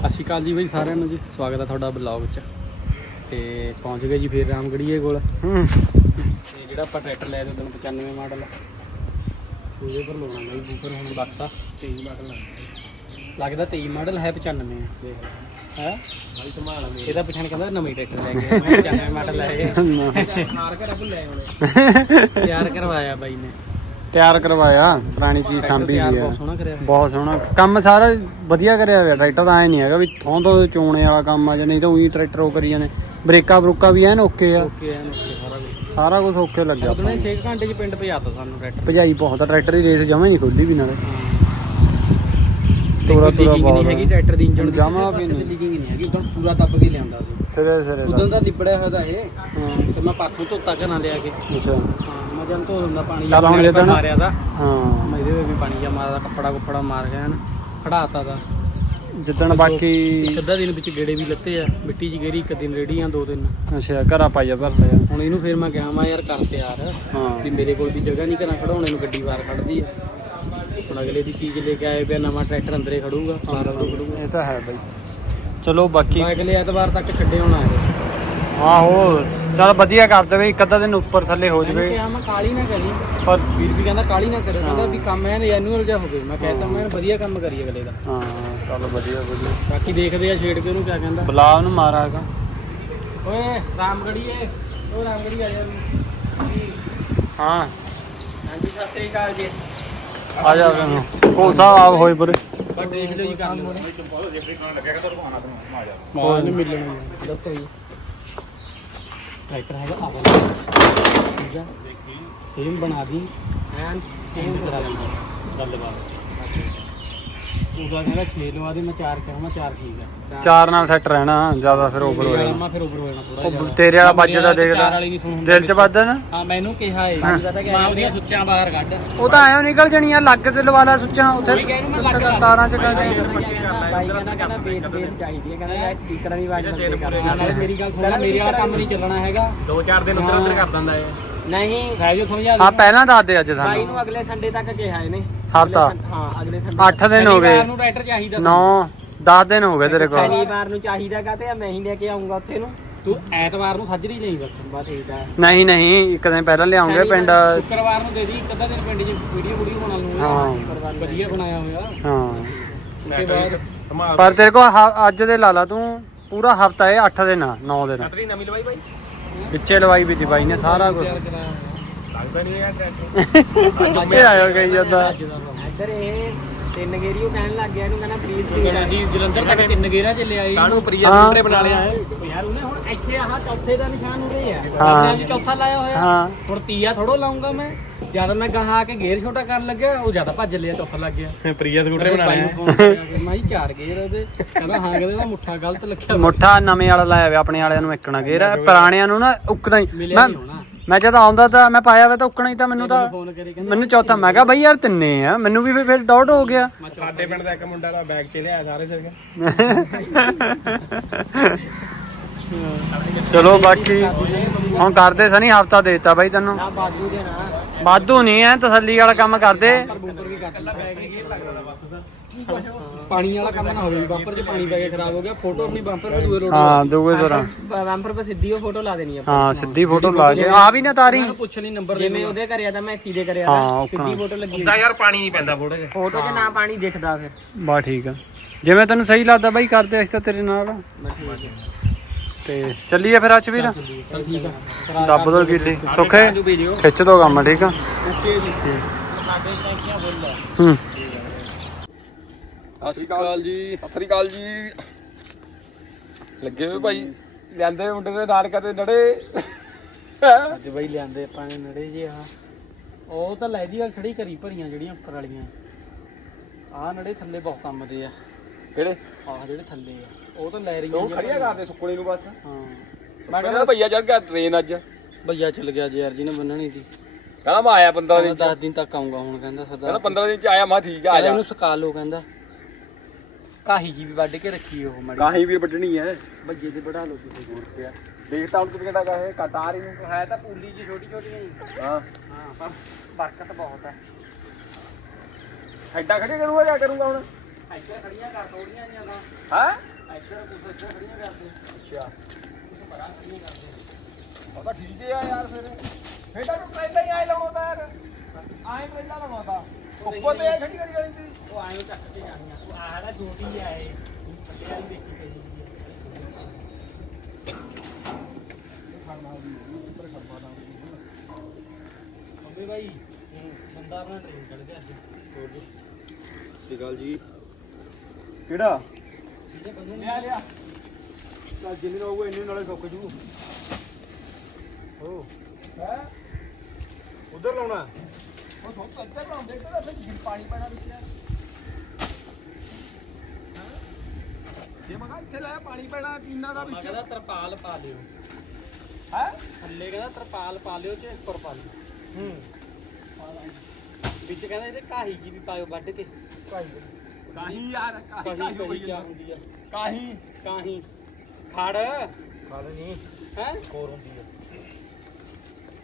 ਸਤਿ ਸ਼੍ਰੀ ਅਕਾਲ ਜੀ ਬਈ ਸਾਰਿਆਂ ਨੂੰ ਜੀ। ਸਵਾਗਤ ਹੈ ਤੁਹਾਡਾ ਬਲੌਗ 'ਚ। ਤੇ ਪਹੁੰਚ ਗਏ ਜੀ ਫੇਰ ਰਾਮਗੜੀਏ ਕੋਲ। ਤੇ ਜਿਹੜਾ ਆਪਾਂ ਟਰੈਕਟਰ ਲਿਆ ਤੇ 95 ਮਾਡਲ ਉਹਦੇ ਪਰ ਲਾਉਣਾ ਬਈ ਬੂਫਰ ਹੁਣ ਬਕਸਾ। 23 ਮਾਡਲ ਲੱਗਦਾ 23 ਮਾਡਲ ਹੈ 95 ਆ ਦੇਖ ਹੈ? ਭਾਈ ਸੰਭਾਲ ਇਹਦਾ ਪਛਾਣ ਕਹਿੰਦਾ ਨਵੀਂ ਟਰੈਕਟਰ ਲੈ ਗਿਆ ਮੈਂ 95 ਮਾਡਲ ਲੈ ਗਿਆ ਲੈ ਤਿਆਰ ਕਰਵਾਇਆ ਬਾਈ ਨੇ। ਤਿਆਰ ਕਰਵਾਇਆ ਪੁਰਾਣੀ ਚੀਜ਼ ਸਾਂਭੀ ਵੀ ਆ। ਬਹੁਤ ਸੋਹਣਾ ਕਰਿਆ ਬਹੁਤ ਸੋਹਣਾ। ਕੰਮ ਸਾਰਾ ਵਧੀਆ ਕਰਿਆ ਹੋਇਆ ਟਰੈਕਟਰ ਦਾ ਐ ਨਹੀਂ ਹੈਗਾ ਵੀ ਥੋਂ ਤੋਂ ਚੋਣੇ ਵਾਲਾ ਕੰਮ ਆ ਜਾਂ ਨਹੀਂ ਤਾਂ ਉਹੀ ਟਰੈਕਟਰ ਉਹ ਕਰੀ ਜਾਂਦੇ। ਬ੍ਰੇਕਾਂ ਬਰੂਕਾਂ ਵੀ ਐਨ ਓਕੇ ਆ। ਓਕੇ ਐਨ ਓਕੇ ਸਾਰਾ ਕੁਝ ਸਾਰਾ ਕੁਝ ਓਕੇ ਲੱਗਿਆ ਉਹਨੇ 6 ਘੰਟੇ 'ਚ ਪਿੰਡ ਭਜਾਤਾ ਸਾਨੂੰ ਟਰੈਕਟਰ। ਭਜਾਈ ਬਹੁਤ ਆ ਟਰੈਕਟਰ ਦੀ ਰੇਸ ਜਮਾ ਨਹੀਂ ਖੋਲੀ ਵੀ ਨਾਲੇ। ਤੋਰਾ ਤੋਰਾ ਨਹੀਂ ਹੈਗੀ ਟਰੈਕਟਰ ਦੀ ਇੰਜਨ ਜਮਾਂ ਵੀ ਨਹੀਂ। ਲੀਕਿੰਗ ਨਹੀਂ ਹੈਗੀ ਉਦੋਂ ਪੂਰਾ ਦੱਬ ਕੇ ਲਿਆਂਦਾ ਸੀ। ਸਿਰੇ ਸਿਰੇ ਉਦੋਂ ਦਾ ਲਿਬੜਿਆ ਹੋਇਆ ਦਾ ਇਹ ਹਾਂ। ਤੇ ਮੈਂ ਪਾਸੋਂ ਧੋਤਾ ਘਰਾਂ ਲਿਆ ਕੇ। ਅੱਛਾ। ਜਨ ਧੋ ਦਿੰਦਾ ਪਾਣੀ ਚੱਲ ਹੁਣ ਆਪਣੇ ਜਿੱਦਣ- ਮਾਰਿਆ ਦਾ। ਹਾਂ। ਮੈਂ ਇਹਦੇ ਵਿੱਚ ਵੀ ਪਾਣੀ ਜਾ ਮਾਰਦਾ ਕੱਪੜਾ ਕੁੱਪੜਾ ਮਾਰ ਗਿਆ ਨਾ ਖੜਾਤਾ ਦਾ। ਜਿੱਦਣ ਬਾਕੀ ਇੱਕ ਅੱਧਾ ਦਿਨ ਵਿੱਚ ਗੇੜੇ ਵੀ ਲੱਤੇ ਆ ਮਿੱਟੀ 'ਚ ਗੇਰੀ ਇੱਕ ਦਿਨ ਰੇੜੀਆਂ ਦੋ ਦਿਨ। ਅੱਛਾ ਘਰਾਂ ਪਾਈਆ ਭਰ ਲਿਆ। ਹੁਣ ਇਹਨੂੰ ਫਿਰ ਮੈਂ ਕਿਹਾ ਮੈਂ ਯਾਰ ਕਰ ਹਾਂ। ਵੀ ਮੇਰੇ ਕੋਲ ਵੀ ਜਗ੍ਹਾ ਨਹੀਂ ਘਰਾਂ ਖੜਾਉਣੇ ਨੂੰ ਗੱਡੀ ਬਾਹਰ ਖੜਦੀ ਆ। ਹੁਣ ਅਗਲੇ ਦੀ ਚੀਜ਼ ਲੈ ਕੇ ਆਏ ਪਿਆ ਨਵਾਂ ਟਰੈਕਟਰ ਅੰਦਰੇ ਖੜੂਗਾ ਖੜੂਗਾ। ਇਹ ਤਾਂ ਹੈ ਬਾਈ। ਚਲੋ ਬਾਕੀ ਮੈਂ ਅਗਲੇ ਐਤਵਾਰ ਤੱਕ ਛੱਡੇ ਹੋਣਾ ਹੈ। ਆਹੋ ਚੱਲ ਵਧੀਆ ਕਰ ਦੇਵੇ ਇੱਕ ਅੱਧਾ ਦਿਨ ਉੱਪਰ ਥੱਲੇ ਹੋ ਮੈਨੂੰ ਜਵੇ। ਕਿਹਾ ਮੈਂ ਕਾਲੀ ਨਾ ਕਰੀ। ਪਰ ਵੀਰ ਵੀ ਕਹਿੰਦਾ ਕਾਲੀ ਨਾ ਕਰੇ ਕਹਿੰਦਾ ਵੀ ਕੰਮ ਐਨ ਐਨੂਅਲ ਜਿਹਾ ਹੋਵੇ। ਮੈਂ ਕਹਿੰਦਾ ਮੈਂ ਵਧੀਆ ਕੰਮ ਕਰੀ ਅਗਲੇ ਦਾ। ਹਾਂ ਚੱਲ ਵਧੀਆ ਵਧੀਆ। ਬਾਕੀ ਦੇਖਦੇ ਆ ਛੇੜ ਕੇ ਉਹਨੂੰ ਕਿਆ ਕਹਿੰਦਾ। ਬੁਲਾ ਉਹਨੂੰ ਮਾਰਾਗਾ ਓਏ ਰਾਮਗੜੀਏ ਓ ਰਾਮਗੜੀ ਆ। ਜਾ ਹਾਂ। ਹਾਂਜੀ ਸਤਿ ਸ੍ਰੀ ਅਕਾਲ ਜੀ। ਆ ਜਾ ਫਿਰ ਕੋ ਸਾਹਿਬ ਆਪ ਹੋਏ ਪਰੇ। ਪਰ ਦੇਖ ਲਿਓ ਜੀ ਕੰਮ ਮਾਲ ਨਹੀਂ ਮਿਲਣਾ। ਦੱਸੋ ਜੀ। ਟਰੈਕਟਰ ਹੈਗਾ ਆਵਾ ਠੀਕ ਆ? ਸੇਮ ਬਣਾ ਦੀ। ਐਨ ਸੇਮ ਕਰਾ ਲੈਣਾ ਗੱਲਬਾਤ ਉਹਦਾ ਕਹਿੰਦਾ 6 ਲਵਾ ਦੇ ਮੈਂ 4 ਕਹਾਂ ਮੈਂ 4 ਠੀਕ ਆ। ਚਾਰ ਨਾਲ ਸੈੱਟ ਰਹਿਣਾ ਜ਼ਿਆਦਾ ਫਿਰ ਓਵਰ ਹੋ ਵਾਲਾ ਜਾਣਾ। ਮੈਂ ਫਿਰ ਓਵਰ ਹੋ ਜਾਣਾ ਥੋੜਾ ਉਹ ਤੇਰੇ ਵਾਲਾ ਵੱਜਦਾ ਦੇਖ ਚਾਰ ਲੈ ਵਾਲੀ ਨਹੀਂ ਸੁਣੂਗੀ ਦਿਲ ਚ ਵੱਜਦਾ ਨਾ? ਹਾਂ ਮੈਨੂੰ ਕਿਹਾ ਏ। ਮੈਂ ਉਹਦੀਆਂ ਸੁੱਚਾਂ ਬਾਹਰ ਕੱਢ। ਉਹ ਤਾਂ ਐਂ ਨਿਕਲ ਜਣੀਆਂ ਲੱਗ ਤੇ ਲਵਾ ਲਾ ਸੁੱਚਾਂ ਉੱਥੇ। ਤਾਰਾਂ ਚ ਕਰ ਬਾਈ ਕਹਿੰਦਾ ਕਹਿੰਦਾ ਬੇਸ ਬੇਸ ਚਾਹੀਦੀ ਹੈ ਕਹਿੰਦਾ ਯਾਰ ਸਪੀਕਰਾਂ ਦੀ ਆਵਾਜ਼ ਬੰਦ ਕਰ। ਨਾਲੇ ਮੇਰੀ ਗੱਲ ਸੁਣ ਮੇਰੇ ਵਾਲਾ ਕੰਮ ਨਹੀਂ ਚੱਲਣਾ ਹੈਗਾ। ਦੋ ਚਾਰ ਦਿਨ ਉੱਧਰ ਉੱਧਰ ਕਰ ਦਿੰਦਾ ਏ ਨਹੀਂ ਸਾਜੋ ਸਮਝਾ ਹਾਂ ਪਹਿਲਾਂ ਦੱਸ ਦੇ ਅੱਜ ਬਾਈ ਸਾਨੂੰ। ਨੂੰ ਅਗਲੇ ਸੰਡੇ ਤੱਕ ਕਿਹਾ ਇਹਨੇ। ਹਫਤਾ। ਹਾਂ ਅਗਲੇ ਸੰਡੇ ਅੱਠ ਦਿਨ ਹੋ ਗਏ। ਨੂੰ ਟਰੈਕਟਰ ਚਾਹੀਦਾ 9 10 ਦਿਨ ਹੋ ਗਏ ਤੇਰੇ ਕੋਲ। ਸ਼ਨੀਵਾਰ ਨੂੰ ਚਾਹੀਦਾਗਾ ਤੇ ਮੈਂ ਹੀ ਲੈ ਕੇ ਆਉਂਗਾ ਉੱਥੇ ਨੂੰ। ਤੂੰ ਐਤਵਾਰ ਨੂੰ ਸੱਜਰੀ ਲਈ ਬਸ ਬਸ ਠੀਕ ਹੈ ਨਹੀਂ ਨਹੀਂ ਇੱਕ ਦਿਨ ਪਹਿਲਾਂ ਲਿਆਉਂਗੇ ਪਿੰਡ। ਸ਼ੁੱਕਰਵਾਰ ਨੂੰ ਦੇ ਦੀ ਇੱਕ ਅੱਧਾ ਦਿਨ ਪਿੰਡ 'ਚ ਵੀਡੀਓ ਵੀਡੀਓ ਬਣਾ ਲੂੰਗਾ ਹਾਂ। ਵਧੀਆ ਬਣਾਇਆ ਹੋਇਆ। ਹਾਂ। ਉਸਕੇ ਬਾਅਦ ਪਰ ਤੇਰੇ ਕੋਲ ਹ- ਅੱਜ ਦੇ ਲਾ ਲਾ ਤੂੰ ਪੂਰਾ ਹਫਤਾ ਹੈ 8 ਦਿਨ 9 ਦਿਨ। ਨਵੀਂ ਲਵਾਈ ਬਾਈ? ਵਿੱਚੇ ਲਵਾਈ ਵੀ ਦੀ ਬਾਈ ਨੇ ਸਾਰਾ ਕੁਝ। ਲੱਗਦਾ ਨਹੀਂ ਯਾਰ ਟਰੈਕਟਰ ਆਇਓ ਗਈ ਜਾਂਦਾ ਇੱਧਰ ਇਹ ਤਿੰਨ ਗੇਰੀ ਉਹ ਕਹਿਣ ਲੱਗ ਗਿਆ ਇਹਨੂੰ ਕਹਿੰਦਾ ਪ੍ਰੀਤ ਕਹਿੰਦਾ ਜੀ ਜਲੰਧਰ ਤੱਕ ਤਿੰਨ ਗੇਰਾ ਚ ਲਿਆਈ। ਕਾਹਨੂੰ ਪ੍ਰੀਆ ਹਾਂ। ਦੂਰੇ ਬਣਾ ਲਿਆ? ਏ ਯਾਰ ਉਹਨੇ ਹੁਣ ਇੱਥੇ ਆਹ ਚੌਥੇ ਦਾ ਨਿਸ਼ਾਨ ਉਰੇ ਆ। ਹਾਂ। ਆਪਣੇ ਵੀ ਚੌਥਾ ਲਾਇਆ ਹੋਇਆ। ਹਾਂ। ਹੁਣ ਤੀਆ ਥੋੜੋ ਲਾਉਂਗਾ ਮੈਂ। ਜ਼ਿਆਦਾ ਮੈਂ ਗਾਹਾਂ ਆ ਕੇ ਗੇਰ ਛੋਟਾ ਕਰਨ ਲੱਗਿਆ ਉਹ ਜ਼ਿਆਦਾ ਭੱਜ ਲਿਆ ਚੌਥਾ ਲੱਗ ਗਿਆ। ਪ੍ਰੀਆ ਨੂੰ ਮੈਂ ਜੀ ਚਾਰ ਗੇਰ ਉਹਦੇ। ਕਹਿੰਦਾ ਹਾਂ ਕਹਿੰਦਾ ਇਹਦਾ ਮੁੱਠਾ ਗਲਤ ਲਿਖਿਆ ਮੁੱਠਾ ਨਵੇਂ ਵਾਲਾ ਲਾਇਆ ਵੇ ਆਪਣੇ ਵਾਲਿਆਂ ਨੂੰ ਇੱਕਣਾ ਗੇਰ ਪੁਰਾਣਿਆਂ ਨੂੰ ਨਾ ਉੱਕਣਾ ਹੀ। ਮਿਲਿਆ ਮੈਂ ਨਹੀਂ ਹੋਣਾ। ਮੈਂ ਜਦ ਆਉਂਦਾ ਤਾਂ ਮੈਂ ਪਾਇਆ ਵੇ ਤਾਂ ਉੱਕਣਾ ਹੀ ਤਾਂ ਮੈਨੂੰ ਤਾਂ ਫੋਨ ਕਰੀ ਕਹਿੰਦਾ ਮੈਨੂੰ ਚੌਥਾ ਮੈਂ ਕਿਹਾ ਬਈ ਯਾਰ ਤਿੰਨੇ ਆ ਮੈਨੂੰ ਵੀ ਫਿਰ- ਫਿਰ ਡਾਊਟ ਹੋ ਗਿਆ। ਸਾਡੇ ਪਿੰਡ ਦਾ ਇੱਕ ਮੁੰਡਾ ਦਾ ਬੈਗ ਤੇ ਲਿਆ ਸਾਰੇ ਸਿਰ ਚਲੋ ਬਾਕੀ ਹੁਣ ਕਰਦੇ ਸਨੀ ਹਫਤਾ ਦੇਤਾ ਬਾਈ ਤੈਨੂੰ। ਨਾ ਬਾਜੂ ਦੇ ਨਾ ਵਾਧੂ ਨਹੀਂ ਐ ਤਸੱਲੀ ਵਾਲਾ ਕੰਮ ਕਰਦੇ। ਬੂਪਰ ਵੀ ਕੱਟ ਲਾ ਪਾਣੀ ਵਾਲਾ ਕੰਮ ਨਾ ਹੋਵੇ ਬੰਪਰ 'ਚ ਪਾਣੀ ਪੈ ਕੇ ਖਰਾਬ ਹੋ ਗਿਆ ਫੋਟੋ ਆਪਣੀ ਬੰਪਰ 'ਤੇ ਦੂਏ ਰੋਡ ਹਾਂ ਦੂਗੇ ਜ਼ਰਾ। ਬੰਪਰ 'ਤੇ ਸਿੱਧੀ ਉਹ ਫੋਟੋ ਲਾ ਦੇਣੀ ਆ ਹਾਂ ਸਿੱਧੀ ਫੋਟੋ ਲਾ ਕੇ। ਆ ਵੀ ਨਾ ਤਾਰੀ। ਉਹਨੂੰ ਪੁੱਛ ਲਈ ਨੰਬਰ ਜਿਵੇਂ ਉਹਦੇ ਕਰਿਆ ਤਾਂ ਮੈਂ ਸੀਦੇ ਕਰਿਆ ਹਾਂ, ਤਾਂ ਔਖਾ। ਸਿੱਧੀ ਫੋਟੋ ਲੱਗੀ ਤਾਂ ਯਾਰ ਪਾਣੀ ਨਹੀਂ ਪੈਂਦਾ ਫੋਟੋ 'ਚ। ਫੋਟੋ 'ਚ ਨਾ ਪਾਣੀ ਦਿਖਦਾ ਫਿਰ। ਬਾ ਠੀਕ ਆ। ਜਿਵੇਂ ਤੈਨੂੰ ਸਹੀ ਲੱਗਦਾ ਬਾਈ ਕਰਦੇ ਅਸੀਂ ਤਾਂ ਤੇਰੇ ਨਾਲ। ਤੇ ਚੱਲੀਏ ਫਿਰ ਅੱਜ ਵੀਰ। ਚਲ ਠੀਕ ਆ। ਦੱਬ ਦੋ ਗਿੱਲੀ। ਸੁੱਖੇ। ਖਿੱਚ ਦੋ ਕੰਮ ਠੀਕ ਆ? ਓਕੇ ਜੀ। ਸਾਡੇ ਟੈਂਕੀਆਂ ਫੁੱਲ ਆ। ਹੂੰ। ਸਤਿ ਸ਼੍ਰੀ ਅਕਾਲ ਜੀ। ਸਤਿ ਸ਼੍ਰੀ ਅਕਾਲ ਜੀ। ਲੱਗੇ ਹੋਏ ਭਾਈ? ਲਿਆਂਦੇ ਮੁੰਡੇ ਦੇ ਨਾਲ ਕਦੇ ਨੜੇ? ਅੱਜ ਬਈ ਲਿਆਂਦੇ ਆਪਾਂ ਨੇ ਨੜੇ ਜੇ ਆ। ਉਹ ਤਾਂ ਲੈ ਦੀ ਖੜੀ ਕਰੀ ਭਰੀਆਂ ਜਿਹੜੀਆਂ ਉੱਪਰ ਵਾਲੀਆਂ। ਆਹ ਨੜੇ ਥੱਲੇ ਬਹੁਤ ਕੰਮ ਦੇ ਆ। ਕਿਹੜੇ? ਆਹ ਜਿਹੜੇ ਥੱਲੇ ਆ। ਉਹ ਤਾਂ ਲੈ ਰਹੀਆਂ ਉਹ ਜਿਹੜੀਆਂ। ਖੜੀਆਂ ਕਰਦੇ ਸੁੱਕਣੇ ਨੂੰ ਬਸ। ਹਾਂ। ਮੈਂ ਕਹਿੰਦਾ ਭਈਆ ਚੜ ਗਿਆ ਟ੍ਰੇਨ ਅੱਜ। ਭਈਆ ਚੱਲ ਗਿਆ ਜੀ ਯਾਰ ਜੀ ਨੇ ਬੰਨਣੀ ਸੀ। ਕਹਿੰਦਾ ਮੈਂ ਆਇਆ 15 ਦਿਨ ਚ। 10 ਦਿਨ ਤੱਕ ਆਉਂਗਾ ਹੁਣ ਕਹਿੰਦਾ ਸਰਦਾਰ ਕਹਿੰਦਾ 15 ਦਿਨ ਚ ਆਇਆ ਮੈਂ ਕਿਹਾ ਠੀਕ ਆ ਆ ਕਹਿੰਦਾ ਜਾ। ਇਹਨੂੰ ਸੁਕਾ ਲਓ ਕਹਿੰਦਾ। ਕਾਹੀ ਜੀ ਵੀ ਵੱਢ ਕੇ ਰੱਖੀ ਉਹ ਮੜੀ ਕਾਹੀ ਵੀ ਵੱਢਣੀ ਹੈ। ਭੱਜੇ ਤੇ ਵੜਾ ਲਓ ਤੁਸੀਂ। ਹੋਰ ਪਿਆ ਦੇਖਤਾ ਹੁਣ ਕਿੰਨਾ ਕਿਹੜਾ ਕਹੇ ਕਟਾਰ ਇਹਨੂੰ ਹੈ ਤਾਂ ਪੂਲੀ ਜੀ ਛੋਟੀ ਛੋਟੀਆਂ ਹੀ ਹਾਂ। ਹਾਂ ਪਰ ਬਰਕਤ ਬਹੁਤ ਹੈ। ਐਡਾ ਖੜੇ ਕਰੂਗਾ ਜਾਂ ਕਰੂਗਾ ਹੁਣ? ਇੱਥੇ ਖੜੀਆਂ ਕਰ ਤੋੜੀਆਂ ਜਾਂ ਤਾਂ। ਹਾਂ? ਅੱਛਾ। ਉਹ ਤਾਂ ਠੀਕ ਹੈ ਯਾਰ ਫਿਰ। ਤਾਂ ਤੂੰ ਪਹਿਲਾਂ ਹੀ ਆਏ ਲਾਉਣਾ ਯਾਰ। ਆਏ ਪਹਿਲਾਂ ਲਾਉਣਾ ਉੱਪਰ ਤੇ ਖੜੀ ਕਰੀ ਗਲੀ ਸੀ ਉਹ ਆਇਓ ਚੱਕ ਕੇ ਜਾਣੀ ਆ। ਉਹ ਆਹ ਦਾ ਛੋਟੀ ਆਏ ਪੱਲੇ ਵਾਲੀ ਦੇਖੀ ਪਈ ਅੰਬੇ ਭਾਈ ਬੰਦਾ ਆਪਣਾ ਟ੍ਰੇਨ ਚੜ ਗਿਆ ਅੱਜ। ਸਤਿ ਗੱਲ ਜੀ। ਕਿਹੜਾ? ਲਿਆ ਲਿਆ। ਚੱਲ ਜਿੰਨੇ ਹੋਊਗਾ ਇੰਨੇ ਨਾਲੇ ਸੁੱਕ ਜੂ। ਹੋ। ਹੈ? ਉਧਰ ਲਾਉਣਾ। ਉਹ ਥੋੜਾ ਚੱਲਦਾ ਲਾਉਂਦੇ ਤੇ ਫਿਰ ਪਾਣੀ ਪੈਣਾ ਵਿੱਚ ਯਾਰ ਜੇ ਮਗਾ ਇੱਥੇ ਲਾਇਆ ਪਾਣੀ ਪੈਣਾ ਟੀਨਾ ਦਾ ਮੈਂ ਵਿੱਚ? ਕਹਿੰਦਾ ਤਰਪਾਲ ਪਾ ਲਿਓ। ਹੈ? ਥੱਲੇ ਕਹਿੰਦਾ ਤਰਪਾਲ ਪਾ ਲਿਓ ਤੇ ਉੱਪਰ ਪਾ ਲਿਓ। ਹੂੰ। ਵਿੱਚ ਕਹਿੰਦਾ ਇਹਦੇ ਕਾਹੀ ਜੀ ਵੀ ਪਾਇਓ ਵੱਢ ਕੇ। ਕਾਹੀ ਯਾਰ ਕਾਹੀ ਕਾਹੀ ਕਾਹੀ ਹੋਈ ਕਹੀ ਕਿਆ ਜਾਂਦਾ ਹੁੰਦੀ ਆ। ਕਾਹੀ ਕਾਹੀ ਖੜ। ਖਾ ਨਹੀਂ ਹੈ? ਕੋਰ ਹੁੰਦੀ